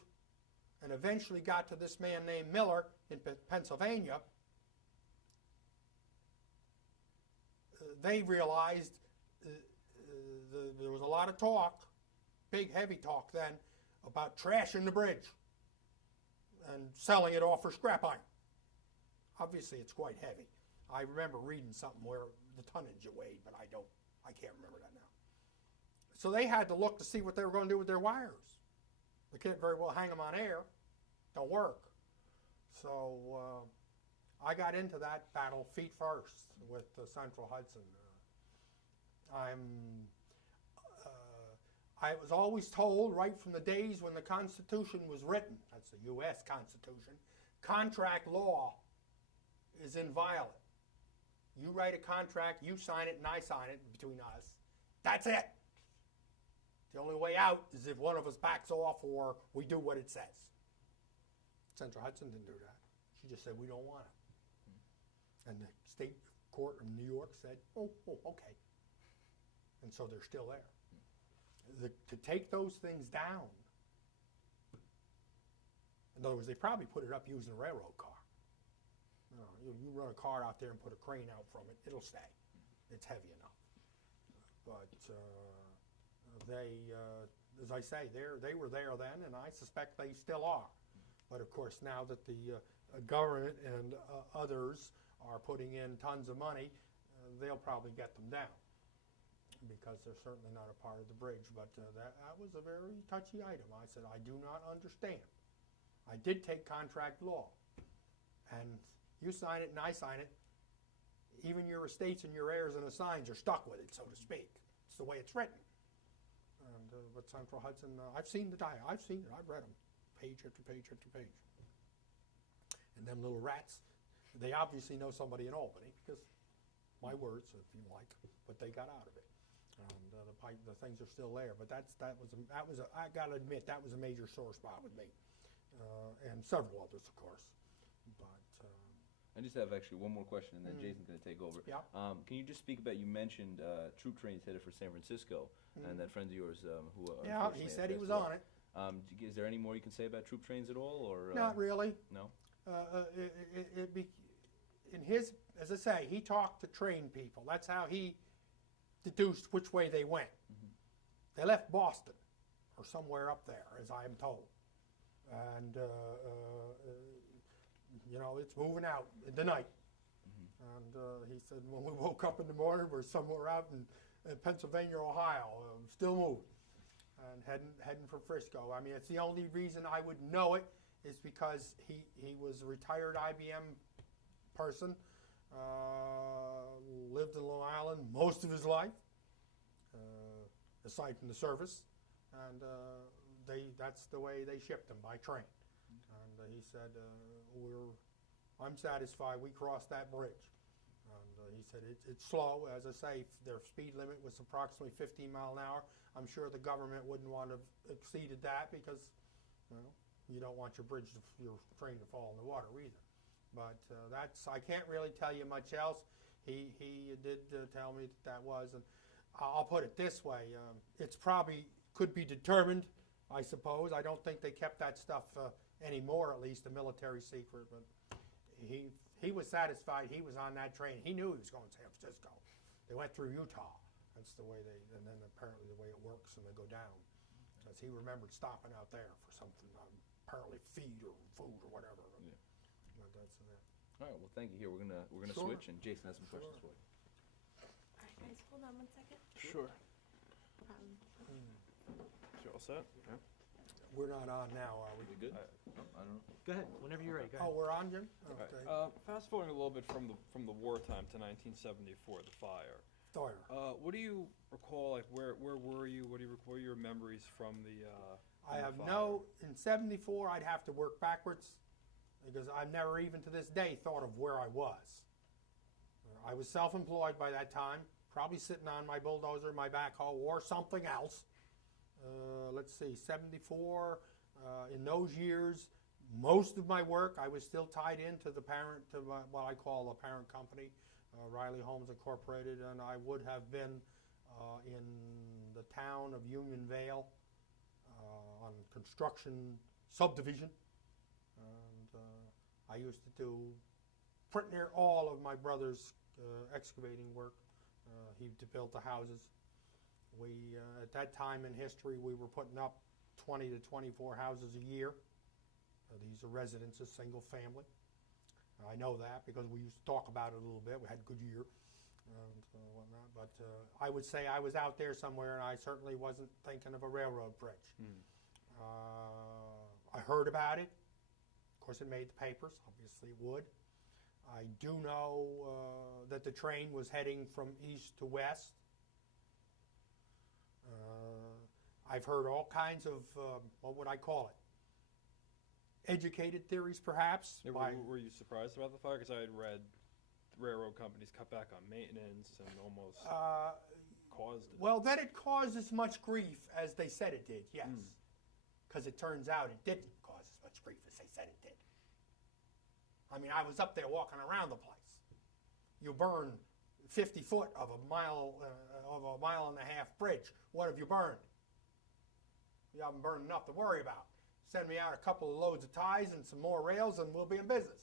and eventually got to this man named Miller in Pennsylvania, they realized there was a lot of talk, big heavy talk then, about trashing the bridge and selling it off for scrap iron. Obviously it's quite heavy. I remember reading something where the tonnage it weighed, but I can't remember that now. So they had to look to see what they were going to do with their wires. They can't very well hang them on air. Don't work. So I got into that battle feet first with Central Hudson. I was always told right from the days when the Constitution was written, that's the U.S. Constitution, contract law is inviolate. You write a contract, you sign it, and I sign it between us. That's it. The only way out is if one of us backs off or we do what it says. Central Hudson didn't do that. She just said, we don't want it. And the state court of New York said, oh, okay. And so they're still there. To take those things down, in other words, they probably put it up using a railroad car. You run a car out there and put a crane out from it, it'll stay. It's heavy enough. But they, as I say, they were there then, and I suspect they still are. But of course, now that the government and others are putting in tons of money, they'll probably get them down, because they're certainly not a part of the bridge. But that was a very touchy item. I said, I do not understand. I did take contract law, and you sign it and I sign it. Even your estates and your heirs and assigns are stuck with it, so to speak. It's the way it's written. And but Central Hudson, I've seen the diary. I've seen it. I've read them, page after page after page. And them little rats, they obviously know somebody in Albany, because my words, if you like, but they got out of it. And the things are still there. But that was I got to admit, that was a major sore spot with me, and several others, of course. But I just have actually one more question, and then Jason's going to take over. Yeah. Can you just speak about, you mentioned troop trains headed for San Francisco, and that friend of yours who yeah, he said he was on it. Is there any more you can say about troop trains at all, or Not really. No? In his, as I say, he talked to train people. That's how he deduced which way they went. They left Boston or somewhere up there, as I am told. And, you know, it's moving out in the night. And he said when we woke up in the morning, we're somewhere out in Pennsylvania, Ohio, still moving and heading for Frisco. I mean, it's the only reason I would know it is because he was a retired IBM person, lived in Long Island most of his life, aside from the service, and that's the way they shipped him, by train. And he said, I'm satisfied we crossed that bridge. And he said it's slow. As I say, their speed limit was approximately 15 miles an hour. I'm sure the government wouldn't want to have exceeded that, because you don't want your train to fall in the water either. But I can't really tell you much else. He did tell me that was, and I'll put it this way: it's probably could be determined, I suppose. I don't think they kept that stuff anymore, at least a military secret. But he was satisfied he was on that train. He knew he was going to San Francisco. They went through Utah. That's the way and then apparently the way it works, and they go down. Because he remembered stopping out there for something, apparently feed or food or whatever. Yeah. But that's it. All right. Well, thank you. Here we're gonna Sure. switch, and Jason has some questions for you. All right, guys, hold on one second. Sure. You all set? Yeah. We're not on now, are we? We good? I don't know. Go ahead, whenever you're ready. Go Oh, ahead. we're on, Jim? Okay. Okay. Fast forwarding a little bit from the wartime to 1974, the fire. Sawyer. What do you recall? Like, where were you? What do you what are your memories from the? I from have the no, in 74, I'd have to work backwards because I've never even to this day thought of where I was. I was self-employed by that time, probably sitting on my bulldozer, my backhoe, or something else. Let's see, 74, in those years, most of my work, I was still tied into the parent, to what I call the parent company, Riley Homes Incorporated, and I would have been in the town of Unionvale on construction subdivision. And I used to do pretty near all of my brother's excavating work. He built the houses. We, at that time in history, we were putting up 20 to 24 houses a year. These are residences, single family. I know that because we used to talk about it a little bit. We had a good year and whatnot. But I would say I was out there somewhere, and I certainly wasn't thinking of a railroad bridge. I heard about it. Of course, it made the papers. Obviously, it would. I do know that the train was heading from east to west. I've heard all kinds of, what would I call it? Educated theories, perhaps. Yeah, were you surprised about the fire? Because I had read railroad companies cut back on maintenance and almost caused it. Well, that it caused as much grief as they said it did, yes. Because it turns out it didn't cause as much grief as they said it did. I mean, I was up there walking around the place. You burn 50 foot of a mile and a half bridge. What have you burned? You haven't burned enough to worry about. Send me out a couple of loads of ties and some more rails, and we'll be in business.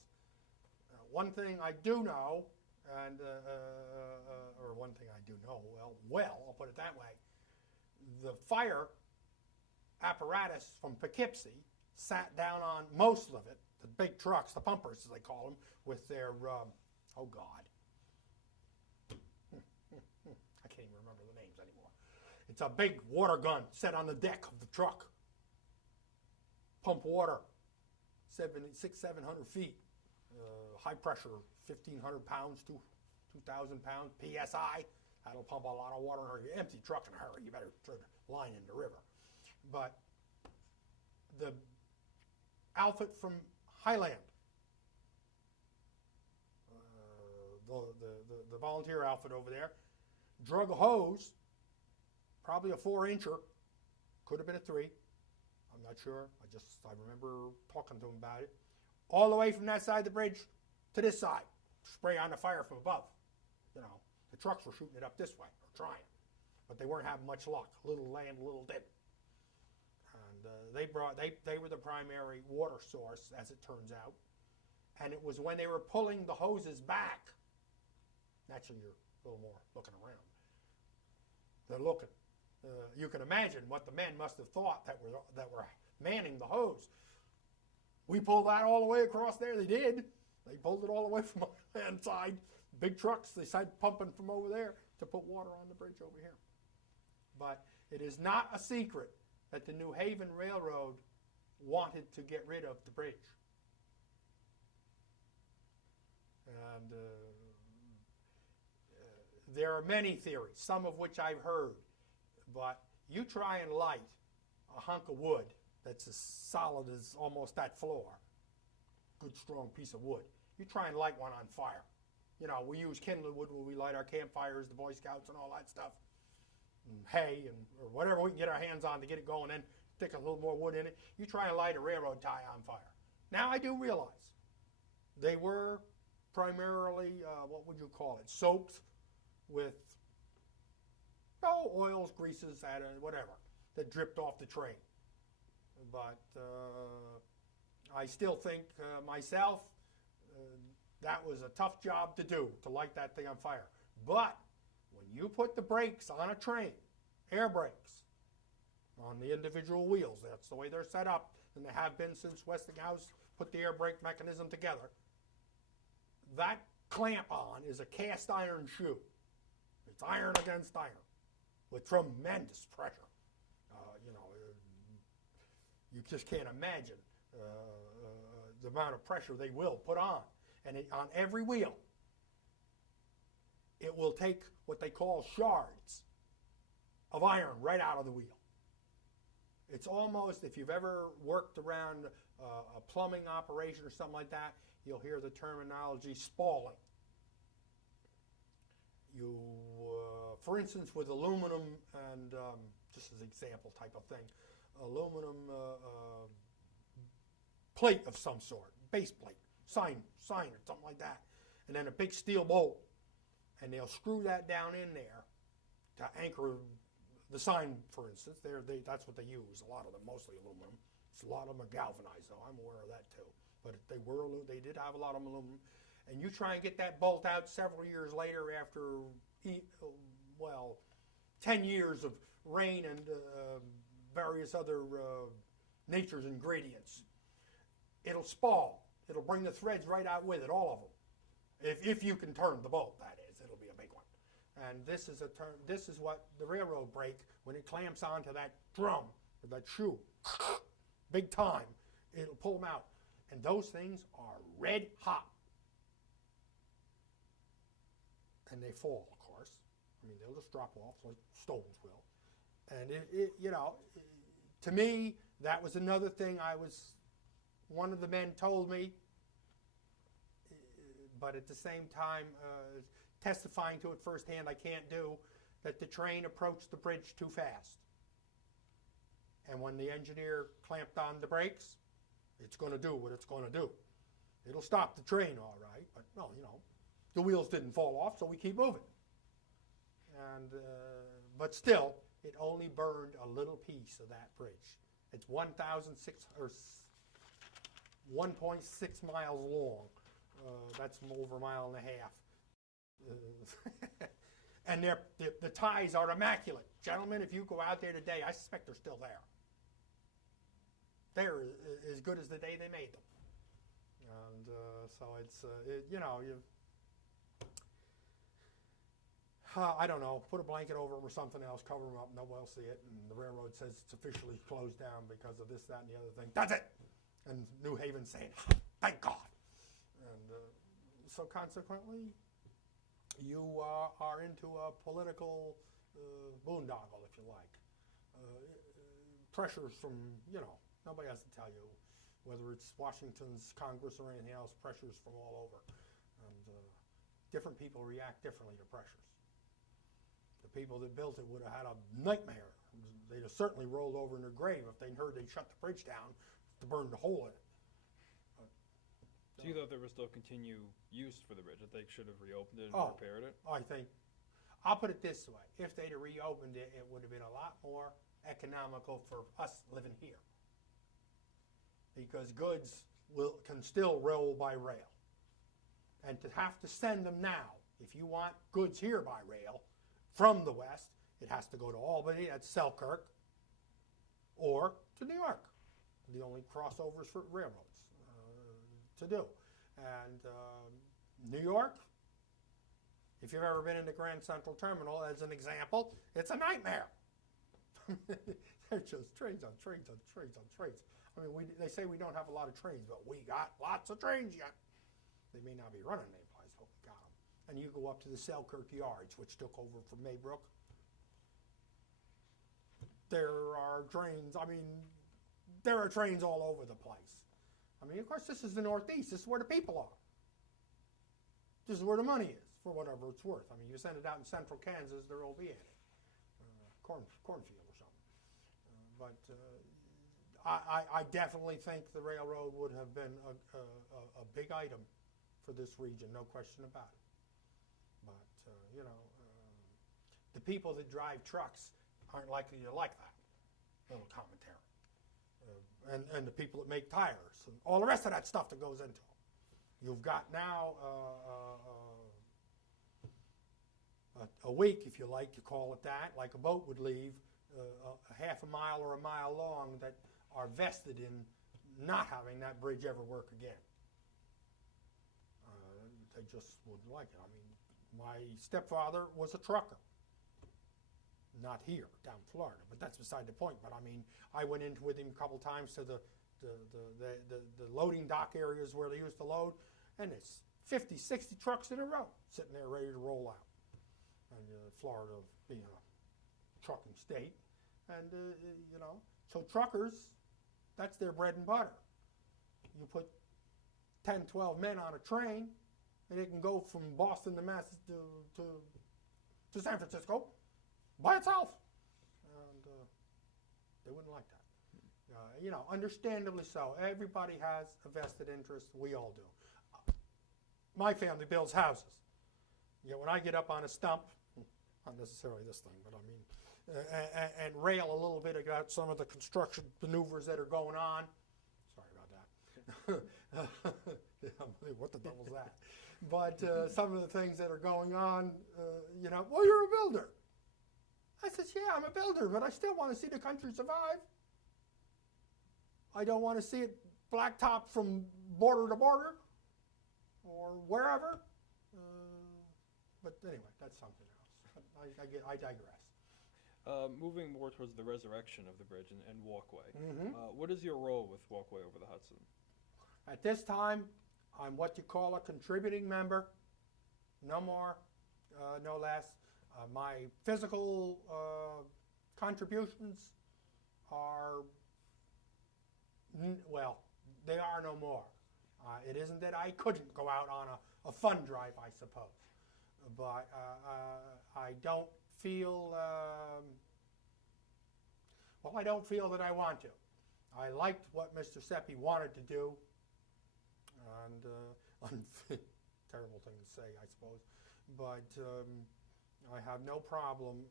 One thing I do know, and or one thing I do know well, I'll put it that way. The fire apparatus from Poughkeepsie sat down on most of it, the big trucks, the pumpers as they call them, with their, oh God, I can't even remember the names anymore. It's a big water gun set on the deck of the truck. Pump water, 700 feet, high pressure, 1,500 pounds, 2,000 pounds, PSI. That'll pump a lot of water in an empty truck in a hurry. You better throw the line in the river. But the outfit from Highland, the volunteer outfit over there, drug a hose, probably a 4-incher, could have been a 3. I'm not sure. I remember talking to him about it. All the way from that side of the bridge to this side. Spray on the fire from above. You know, the trucks were shooting it up this way, or trying. But they weren't having much luck. Little land, little dip. And they were the primary water source, as it turns out. And it was when they were pulling the hoses back. Naturally, you're a little more looking around. They're looking. You can imagine what the men must have thought that were manning the hose. We pulled that all the way across there. They did. They pulled it all the way from the hand side. Big trucks, they started pumping from over there to put water on the bridge over here. But it is not a secret that the New Haven Railroad wanted to get rid of the bridge. And there are many theories, some of which I've heard. But you try and light a hunk of wood that's as solid as almost that floor, good strong piece of wood. You try and light one on fire. You know, we use kindling wood when we light our campfires, the Boy Scouts and all that stuff. And hay or whatever we can get our hands on to get it going, then stick a little more wood in it. You try and light a railroad tie on fire. Now I do realize they were primarily, what would you call it, soaked with oils, greases, whatever, that dripped off the train. But I still think myself, that was a tough job to do, to light that thing on fire. But when you put the brakes on a train, air brakes, on the individual wheels, that's the way they're set up, and they have been since Westinghouse put the air brake mechanism together, that clamp on is a cast iron shoe. It's iron against iron with tremendous pressure. You just can't imagine the amount of pressure they will put on. And on every wheel, it will take what they call shards of iron right out of the wheel. It's almost, if you've ever worked around a plumbing operation or something like that, you'll hear the terminology spalling. You, for instance, with aluminum and, just as an example type of thing, aluminum plate of some sort, base plate, sign or something like that, and then a big steel bolt, and they'll screw that down in there to anchor the sign, for instance. That's what they use, a lot of them, mostly aluminum. A lot of them are galvanized, though. I'm aware of that too. But they did have a lot of aluminum. And you try and get that bolt out several years later after, 10 years of rain and various other nature's ingredients. It'll spall. It'll bring the threads right out with it, all of them. If you can turn the bolt, that is. It'll be a big one. And this is what the railroad brake, when it clamps onto that drum or that shoe, big time, it'll pull them out. And those things are red hot. And they fall, of course. I mean, they'll just drop off like stones will. And to me, that was another thing one of the men told me, but at the same time, testifying to it firsthand, I can't do, that the train approached the bridge too fast. And when the engineer clamped on the brakes, it's going to do what it's going to do. It'll stop the train, all right, but no, the wheels didn't fall off, so we keep moving. And but still, it only burned a little piece of that bridge. It's 1.6 miles long. That's over a mile and a half. And the ties are immaculate. Gentlemen, if you go out there today, I suspect they're still there. They're as good as the day they made them. And so it's, I don't know, put a blanket over them or something else, cover them up, nobody will see it, and the railroad says it's officially closed down because of this, that, and the other thing. That's it! And New Haven's saying, thank God! And so consequently, you are into a political boondoggle, if you like. Pressures from, nobody has to tell you, whether it's Washington's Congress or anything else, pressures from all over. And different people react differently to pressures. The people that built it would have had a nightmare. They'd have certainly rolled over in their grave if they'd heard they shut the bridge down to burn the hole in it. So you thought there was still continued use for the bridge, that they should have reopened it and repaired it? I'll put it this way. If they'd have reopened it, it would have been a lot more economical for us living here. Because goods can still roll by rail. And to have to send them now, if you want goods here by rail from the west, it has to go to Albany, that's Selkirk, or to New York. The only crossovers for railroads to do. And New York, if you've ever been in the Grand Central Terminal, as an example, it's a nightmare. There's just trains on trains on trains on trains. I mean, they say we don't have a lot of trains, but we got lots of trains yet. They may not be running any place, but we got them. And you go up to the Selkirk yards, which took over from Maybrook. There are trains, there are trains all over the place. Of course, this is the Northeast. This is where the people are. This is where the money is, for whatever it's worth. You send it out in central Kansas, there will be any. Cornfield or something. But I definitely think the railroad would have been a big item for this region, no question about it. But, the people that drive trucks aren't likely to like that little commentary. And the people that make tires and all the rest of that stuff that goes into them. You've got now a week, if you like, to call it that, like a boat would leave, a half a mile or a mile long, that are vested in not having that bridge ever work again. They just wouldn't like it. My stepfather was a trucker. Not here, down Florida, but that's beside the point. But I went in with him a couple times to the loading dock areas where they used to load, and it's 50, 60 trucks in a row sitting there ready to roll out. And Florida being a trucking state, and So truckers, that's their bread and butter. You put 10, 12 men on a train, and they can go from Boston to to San Francisco by itself. And they wouldn't like that. Understandably so. Everybody has a vested interest. We all do. My family builds houses. When I get up on a stump, not necessarily this thing, but I mean, and rail a little bit about some of the construction maneuvers that are going on. Sorry about that. What the devil's that? But some of the things that are going on, well, you're a builder. I said, yeah, I'm a builder, but I still want to see the country survive. I don't want to see it blacktop from border to border or wherever. But anyway, that's something else. I digress. Moving more towards the resurrection of the bridge and Walkway. Mm-hmm. What is your role with Walkway over the Hudson? At this time, I'm what you call a contributing member. No more, no less. My physical contributions are, they are no more. It isn't that I couldn't go out on a fund drive, I suppose. But I don't feel, I don't feel that I want to. I liked what Mr. Seppi wanted to do, and terrible thing to say, I suppose, but I have no problem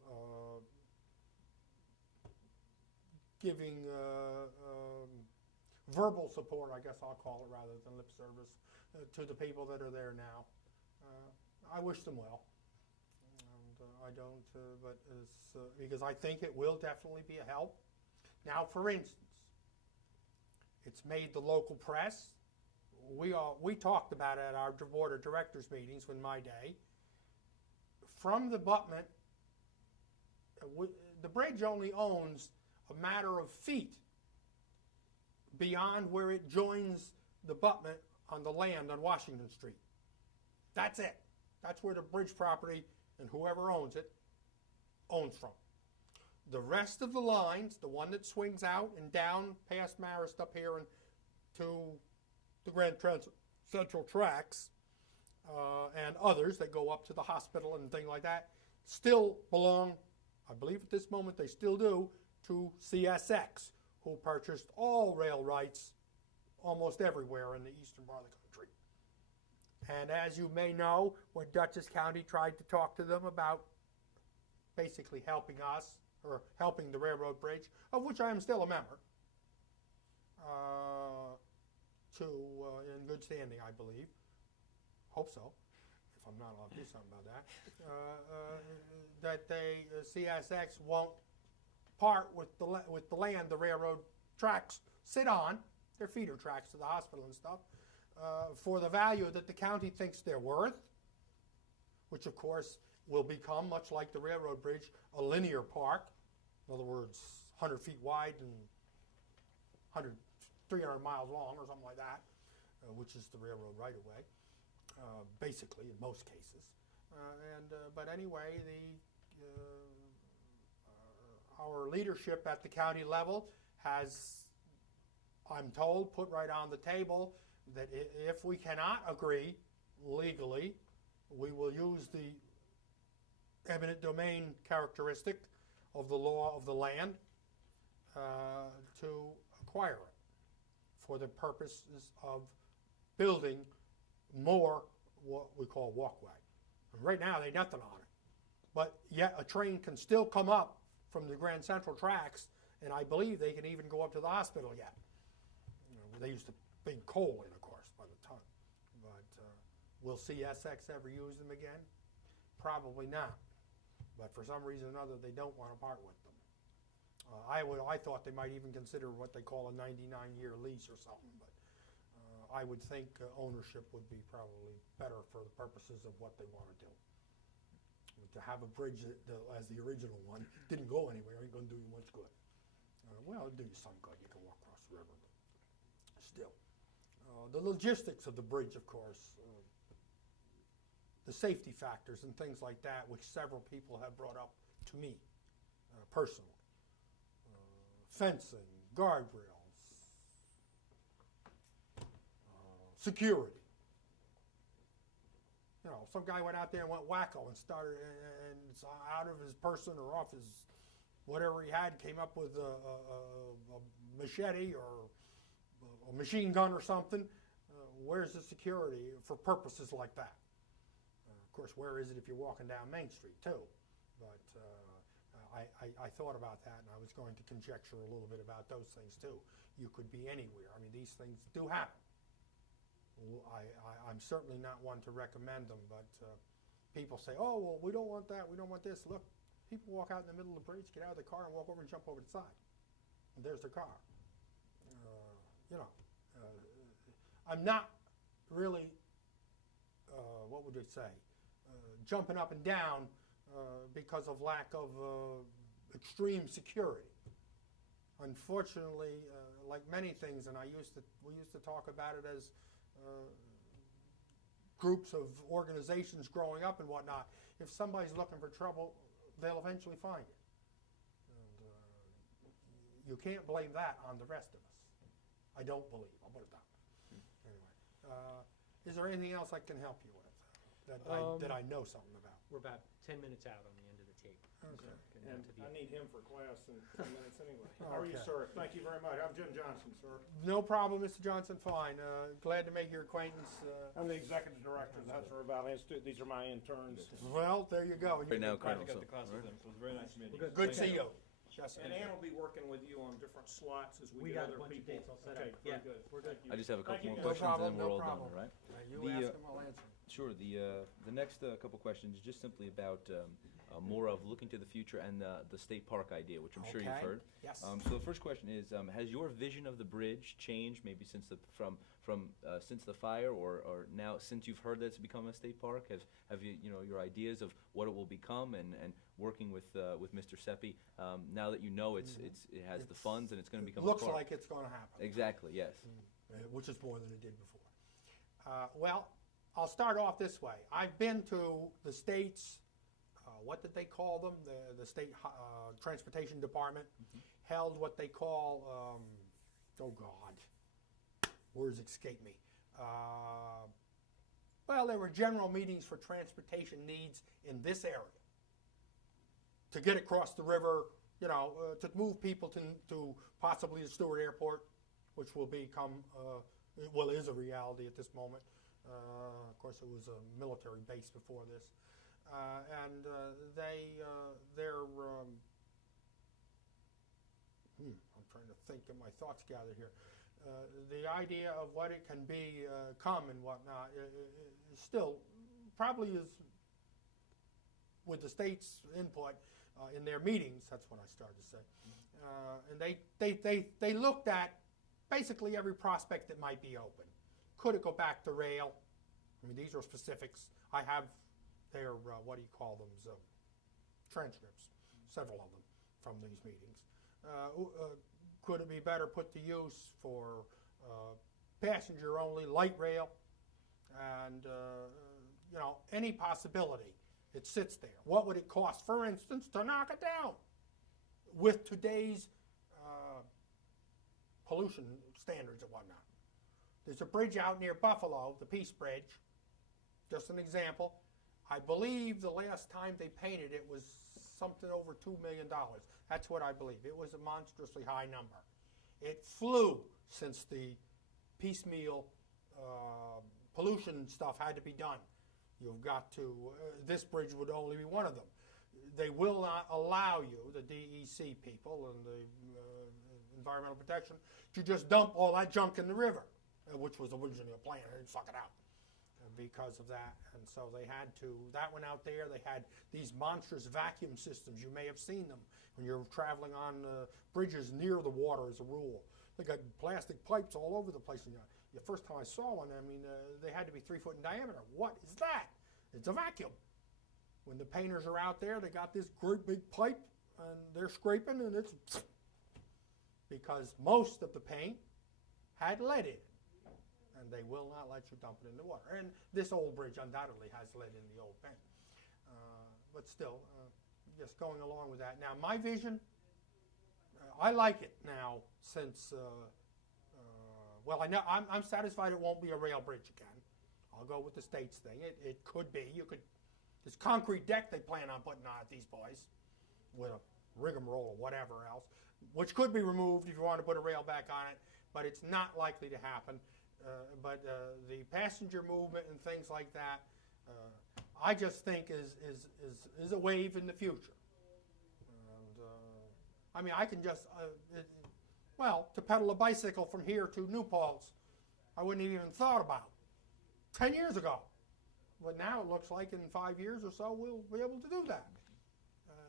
giving verbal support, I guess I'll call it, rather than lip service, to the people that are there now. I wish them well, and I don't, but it's, because I think it will definitely be a help. Now, for instance, it's made the local press. We talked about it at our board of directors meetings in my day. From the abutment, the bridge only owns a matter of feet beyond where it joins the abutment on the land on Washington Street. That's it. That's where the bridge property and whoever owns it owns from. The rest of the lines, the one that swings out and down past Marist up here and to the Grand Central Tracks, and others that go up to the hospital and things like that, still belong, I believe at this moment they still do, to CSX, who purchased all rail rights almost everywhere in the eastern part of the country. And as you may know, when Dutchess County tried to talk to them about basically helping us, or helping the railroad bridge, of which I am still a member, in good standing, I believe. Hope so. If I'm not, I'll do something about that. That CSX won't part with the land the railroad tracks sit on. They're feeder tracks to the hospital and stuff, for the value that the county thinks they're worth, which of course will become, much like the railroad bridge, a linear park. In other words, 100 feet wide and 300 miles long or something like that, which is the railroad right-of-way, basically in most cases. But anyway, our leadership at the county level has, I'm told, put right on the table that if we cannot agree legally, we will use the eminent domain characteristic of the law of the land to acquire it for the purposes of building more what we call walkway. And right now, there's nothing on it. But yet a train can still come up from the Grand Central Tracks, and I believe they can even go up to the hospital yet. They used to bring coal in, of course, by the ton. But will CSX ever use them again? Probably not. But for some reason or another, they don't want to part with them. I thought they might even consider what they call a 99-year lease or something, but I would think ownership would be probably better for the purposes of what they want to do. To have a bridge that, as the original one, didn't go anywhere, ain't going to do you much good. Well, it'll do you some good. You can walk across the river, but still. The logistics of the bridge, of course, the safety factors and things like that, which several people have brought up to me personally. fencing, guardrails, security. You know, some guy went out there and went wacko and started, and it's out of his person or off his whatever he had, came up with a machete or a machine gun or something. Where's the security for purposes like that? Of course, where is it if you're walking down Main Street too? But I thought about that, and I was going to conjecture a little bit about those things too. You could be anywhere. I mean, these things do happen. I'm certainly not one to recommend them, but people say, oh, well, we don't want that, we don't want this. Look, people walk out in the middle of the bridge, get out of the car, and walk over and jump over the side. And there's their car. I'm not really, what would you say, jumping up and down because of lack of extreme security. Unfortunately, like many things, and we used to talk about it as groups of organizations growing up and whatnot. If somebody's looking for trouble, they'll eventually find it. And, you can't blame that on the rest of us. I don't believe. I'll put it that way. Anyway, is there anything else I can help you with that I know something about? We're about 10 minutes out on the end of the tape. Okay. Getting And to the I end. need him for class in 10 minutes anyway. How are you, Okay. sir? Thank you very much. I'm Jim Johnson, sir. No problem, Mr. Johnson. Fine. Glad to make your acquaintance. I'm the executive director of the Hudson River Valley Institute. These are my interns. Well, there you go. Right now, Glad Colonel. to get So, the class with them, so it was very nice meeting you. Good to see you. And Ann will be working with you on different slots as We we get got a other bunch of people. dates all set Okay, up. very Yeah, good. we're good. Thank you. I just have a couple Thank you, more guys. questions, and then No we're all problem. done, all right? You The, ask him, I'll answer. Sure. The next couple questions is just simply about more of looking to the future and the state park idea, which I'm sure you've Okay. heard. Yes. So the first question is, has your vision of the bridge changed maybe since since the fire, or now since you've heard that it's become a state park? Have you your ideas of what it will become, and working with Mr. Seppi, now that you know it has the funds and it's going to become Looks a park? like it's going to happen. Exactly. Yes. Which is more than it did before. Well, I'll start off this way. I've been to the state's, what did they call them? The state transportation department held what they call, oh God, words escape me. Well, there were general meetings for transportation needs in this area. To get across the river, to move people to possibly the Stewart Airport, which will become, is a reality at this moment. Of course, it was a military base before this. I'm trying to think, get my thoughts gathered here. The idea of what it can become and whatnot is still probably is with the state's input in their meetings. That's what I started to say, and they looked at basically every prospect that might be open. Could it go back to rail? I mean, these are specifics. I have their transcripts, several of them from these meetings. Could it be better put to use for passenger-only light rail? And any possibility, it sits there. What would it cost, for instance, to knock it down with today's pollution standards and whatnot? There's a bridge out near Buffalo, the Peace Bridge, just an example. I believe the last time they painted it was something over $2 million. That's what I believe. It was a monstrously high number. It flew since the piecemeal pollution stuff had to be done. You've got to, this bridge would only be one of them. They will not allow you, the DEC people and the environmental protection, to just dump all that junk in the river, which was originally a plan. They didn't suck it out because of that. And so they had to, that went out there. They had these monstrous vacuum systems. You may have seen them when you're traveling on bridges near the water as a rule. They got plastic pipes all over the place. And the first time I saw one, I mean, they had to be 3 foot in diameter. What is that? It's a vacuum. When the painters are out there, they got this great big pipe, and they're scraping, and it's because most of the paint had lead in it, and they will not let you dump it in the water. And this old bridge undoubtedly has lead in the old paint. But still, just going along with that. Now, my vision, I like it now since, well, I know I'm satisfied it won't be a rail bridge again. I'll go with the state's thing. It could be. You could. This concrete deck they plan on putting on at these boys with a rigmarole or whatever else, which could be removed if you want to put a rail back on it, but it's not likely to happen. But the passenger movement and things like that, I just think is a wave in the future. And, I mean, I can just, to pedal a bicycle from here to New Paltz, I wouldn't have even thought about 10 years ago. But now it looks like in 5 years or so we'll be able to do that.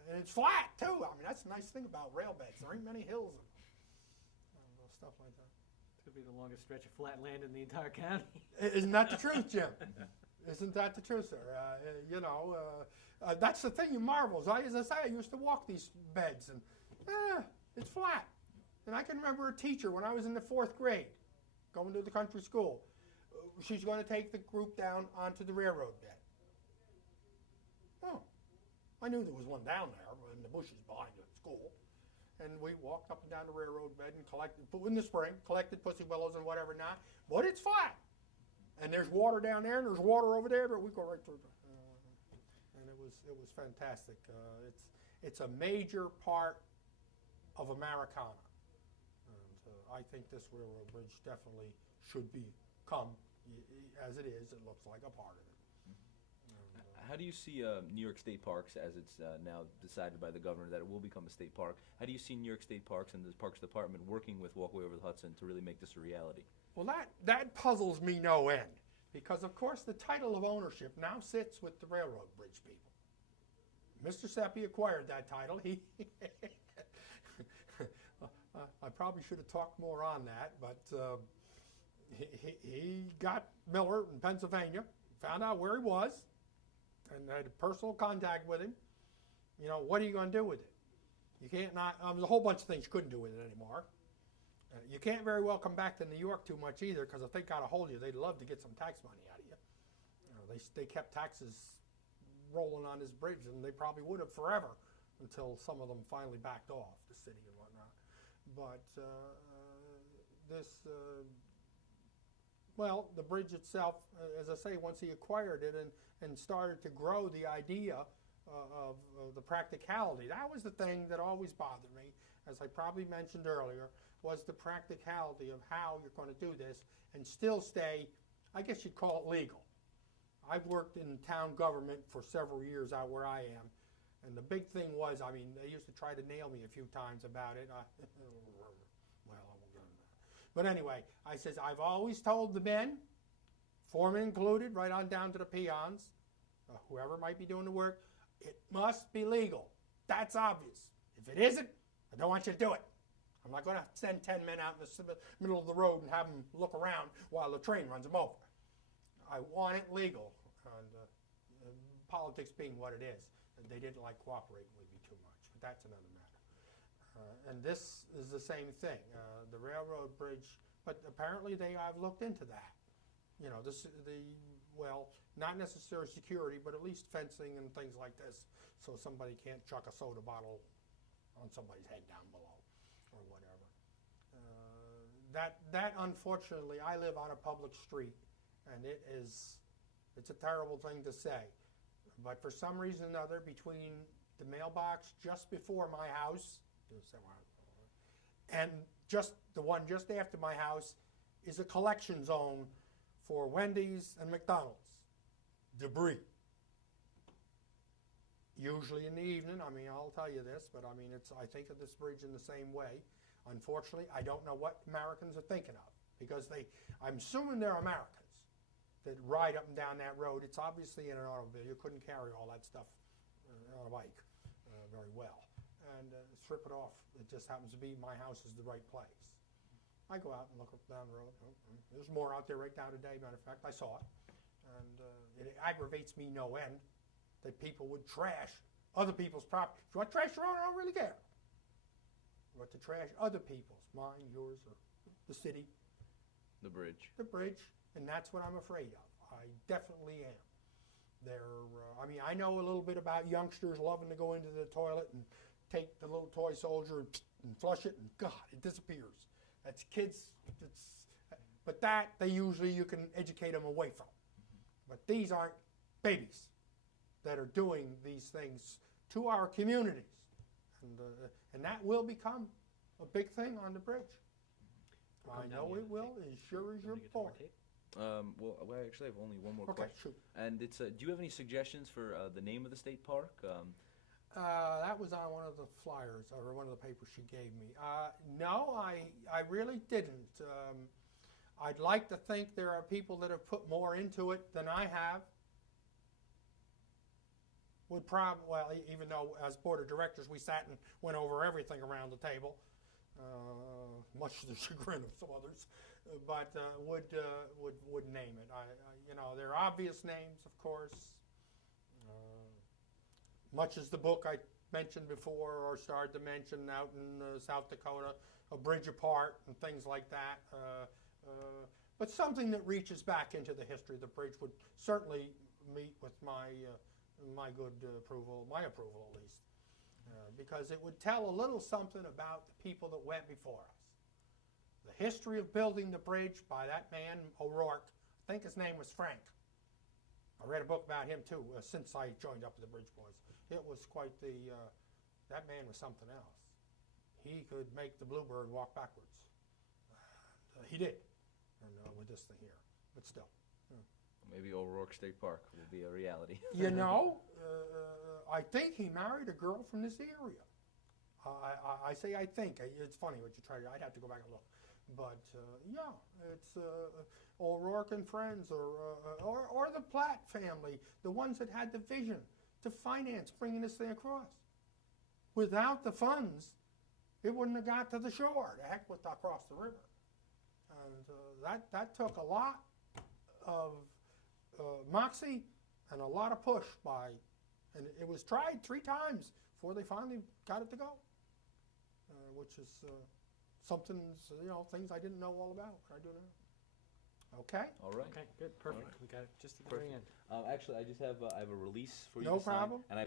And it's flat, too. I mean, that's the nice thing about rail beds. There ain't many hills and stuff like that. It's going to be the longest stretch of flat land in the entire county. Isn't that the truth, Jim? Isn't that the truth, sir? That's the thing you marvel. As I say, I used to walk these beds, and it's flat. And I can remember a teacher when I was in the 4th grade, going to the country school. She's going to take the group down onto the railroad bed. Oh, I knew there was one down there in the bushes behind the school. And we walked up and down the railroad bed and in the spring, collected pussy willows and whatever not. But it's flat. And there's water down there, and there's water over there, but we go right through. And it was fantastic. It's a major part of Americana. And I think this railroad bridge definitely should become, as it is, it looks like a part of it. How do you see New York State Parks, as it's now decided by the governor that it will become a state park? How do you see New York State Parks and the Parks Department working with Walkway over the Hudson to really make this a reality? Well, that puzzles me no end, because of course the title of ownership now sits with the railroad bridge people. Mr. Seppi acquired that title. I probably should have talked more on that, but he got Miller in Pennsylvania, found out where he was, and had personal contact with him. You know, what are you going to do with it? You can't not. There's a whole bunch of things you couldn't do with it anymore. You can't very well come back to New York too much either, because if they got a hold of you, they'd love to get some tax money out of you. They kept taxes rolling on this bridge, and they probably would have forever until some of them finally backed off, the city and whatnot. But the bridge itself, as I say, once he acquired it and started to grow the idea of the practicality, that was the thing that always bothered me, as I probably mentioned earlier, was the practicality of how you're going to do this and still stay, I guess you'd call it legal. I've worked in town government for several years out where I am, and the big thing was, I mean, they used to try to nail me a few times about it. Well, I won't get into that. But anyway, I says, I've always told the men, foreman included, right on down to the peons, whoever might be doing the work, it must be legal. That's obvious. If it isn't, I don't want you to do it. I'm not going to send 10 men out in the middle of the road and have them look around while the train runs them over. I want it legal, and politics being what it is. And they didn't like cooperating with me too much, but that's another matter. And this is the same thing, the railroad bridge, but apparently I've looked into that. You know, not necessarily security, but at least fencing and things like this, so somebody can't chuck a soda bottle on somebody's head down below or whatever. That unfortunately, I live on a public street, and it's a terrible thing to say, but for some reason or another, between the mailbox just before my house and just the one just after my house is a collection zone for Wendy's and McDonald's. Debris. Usually in the evening, I mean, I'll tell you this, but I mean, I think of this bridge in the same way. Unfortunately, I don't know what Americans are thinking of, because I'm assuming they're Americans that ride up and down that road. It's obviously in an automobile. You couldn't carry all that stuff on a bike very well. And strip it off. It just happens to be my house is the right place. I go out and look up down the road. There's more out there right now today, matter of fact. I saw it. And it aggravates me no end that people would trash other people's property. If you want to trash your own, I don't really care. But to trash other people's, mine, yours, or the city. The bridge. The bridge, and that's what I'm afraid of. I definitely am. I know a little bit about youngsters loving to go into the toilet and take the little toy soldier and and flush it, and God, it disappears. That's kids. But that they usually you can educate them away from. But these aren't babies that are doing these things to our communities, and that will become a big thing on the bridge. I know it will, as sure as you're born. Well, I actually have only one more Okay, question. shoot. And it's, do you have any suggestions for the name of the state park? That was on one of the flyers or one of the papers she gave me. No, I really didn't. I'd like to think there are people that have put more into it than I have. Even though as board of directors we sat and went over everything around the table, much to the chagrin of some others, but would name it. There are obvious names, of course. Much as the book I mentioned before or started to mention out in South Dakota, A Bridge Apart and things like that. But something that reaches back into the history of the bridge would certainly meet with my good approval, my approval at least, because it would tell a little something about the people that went before us. The history of building the bridge by that man, O'Rourke. I think his name was Frank. I read a book about him too since I joined up with the Bridge Boys. It was quite that man was something else. He could make the Bluebird walk backwards. He did, with this thing here, but still. Maybe O'Rourke State Park will be a reality. I think he married a girl from this area. I say I think. It's funny what you try to. I'd have to go back and look. But yeah, it's O'Rourke and friends, or the Platt family, the ones that had the vision to finance bringing this thing across. Without the funds, it wouldn't have got to the shore. The heck with across the river. And that took a lot of moxie and a lot of push and it was tried 3 times before they finally got it to go, which is something, things I didn't know all about, but I do now. Okay? All right. Okay, good, perfect. All right. We got it just at the very end. Actually, I just have I have a release for you No to sign, problem. and I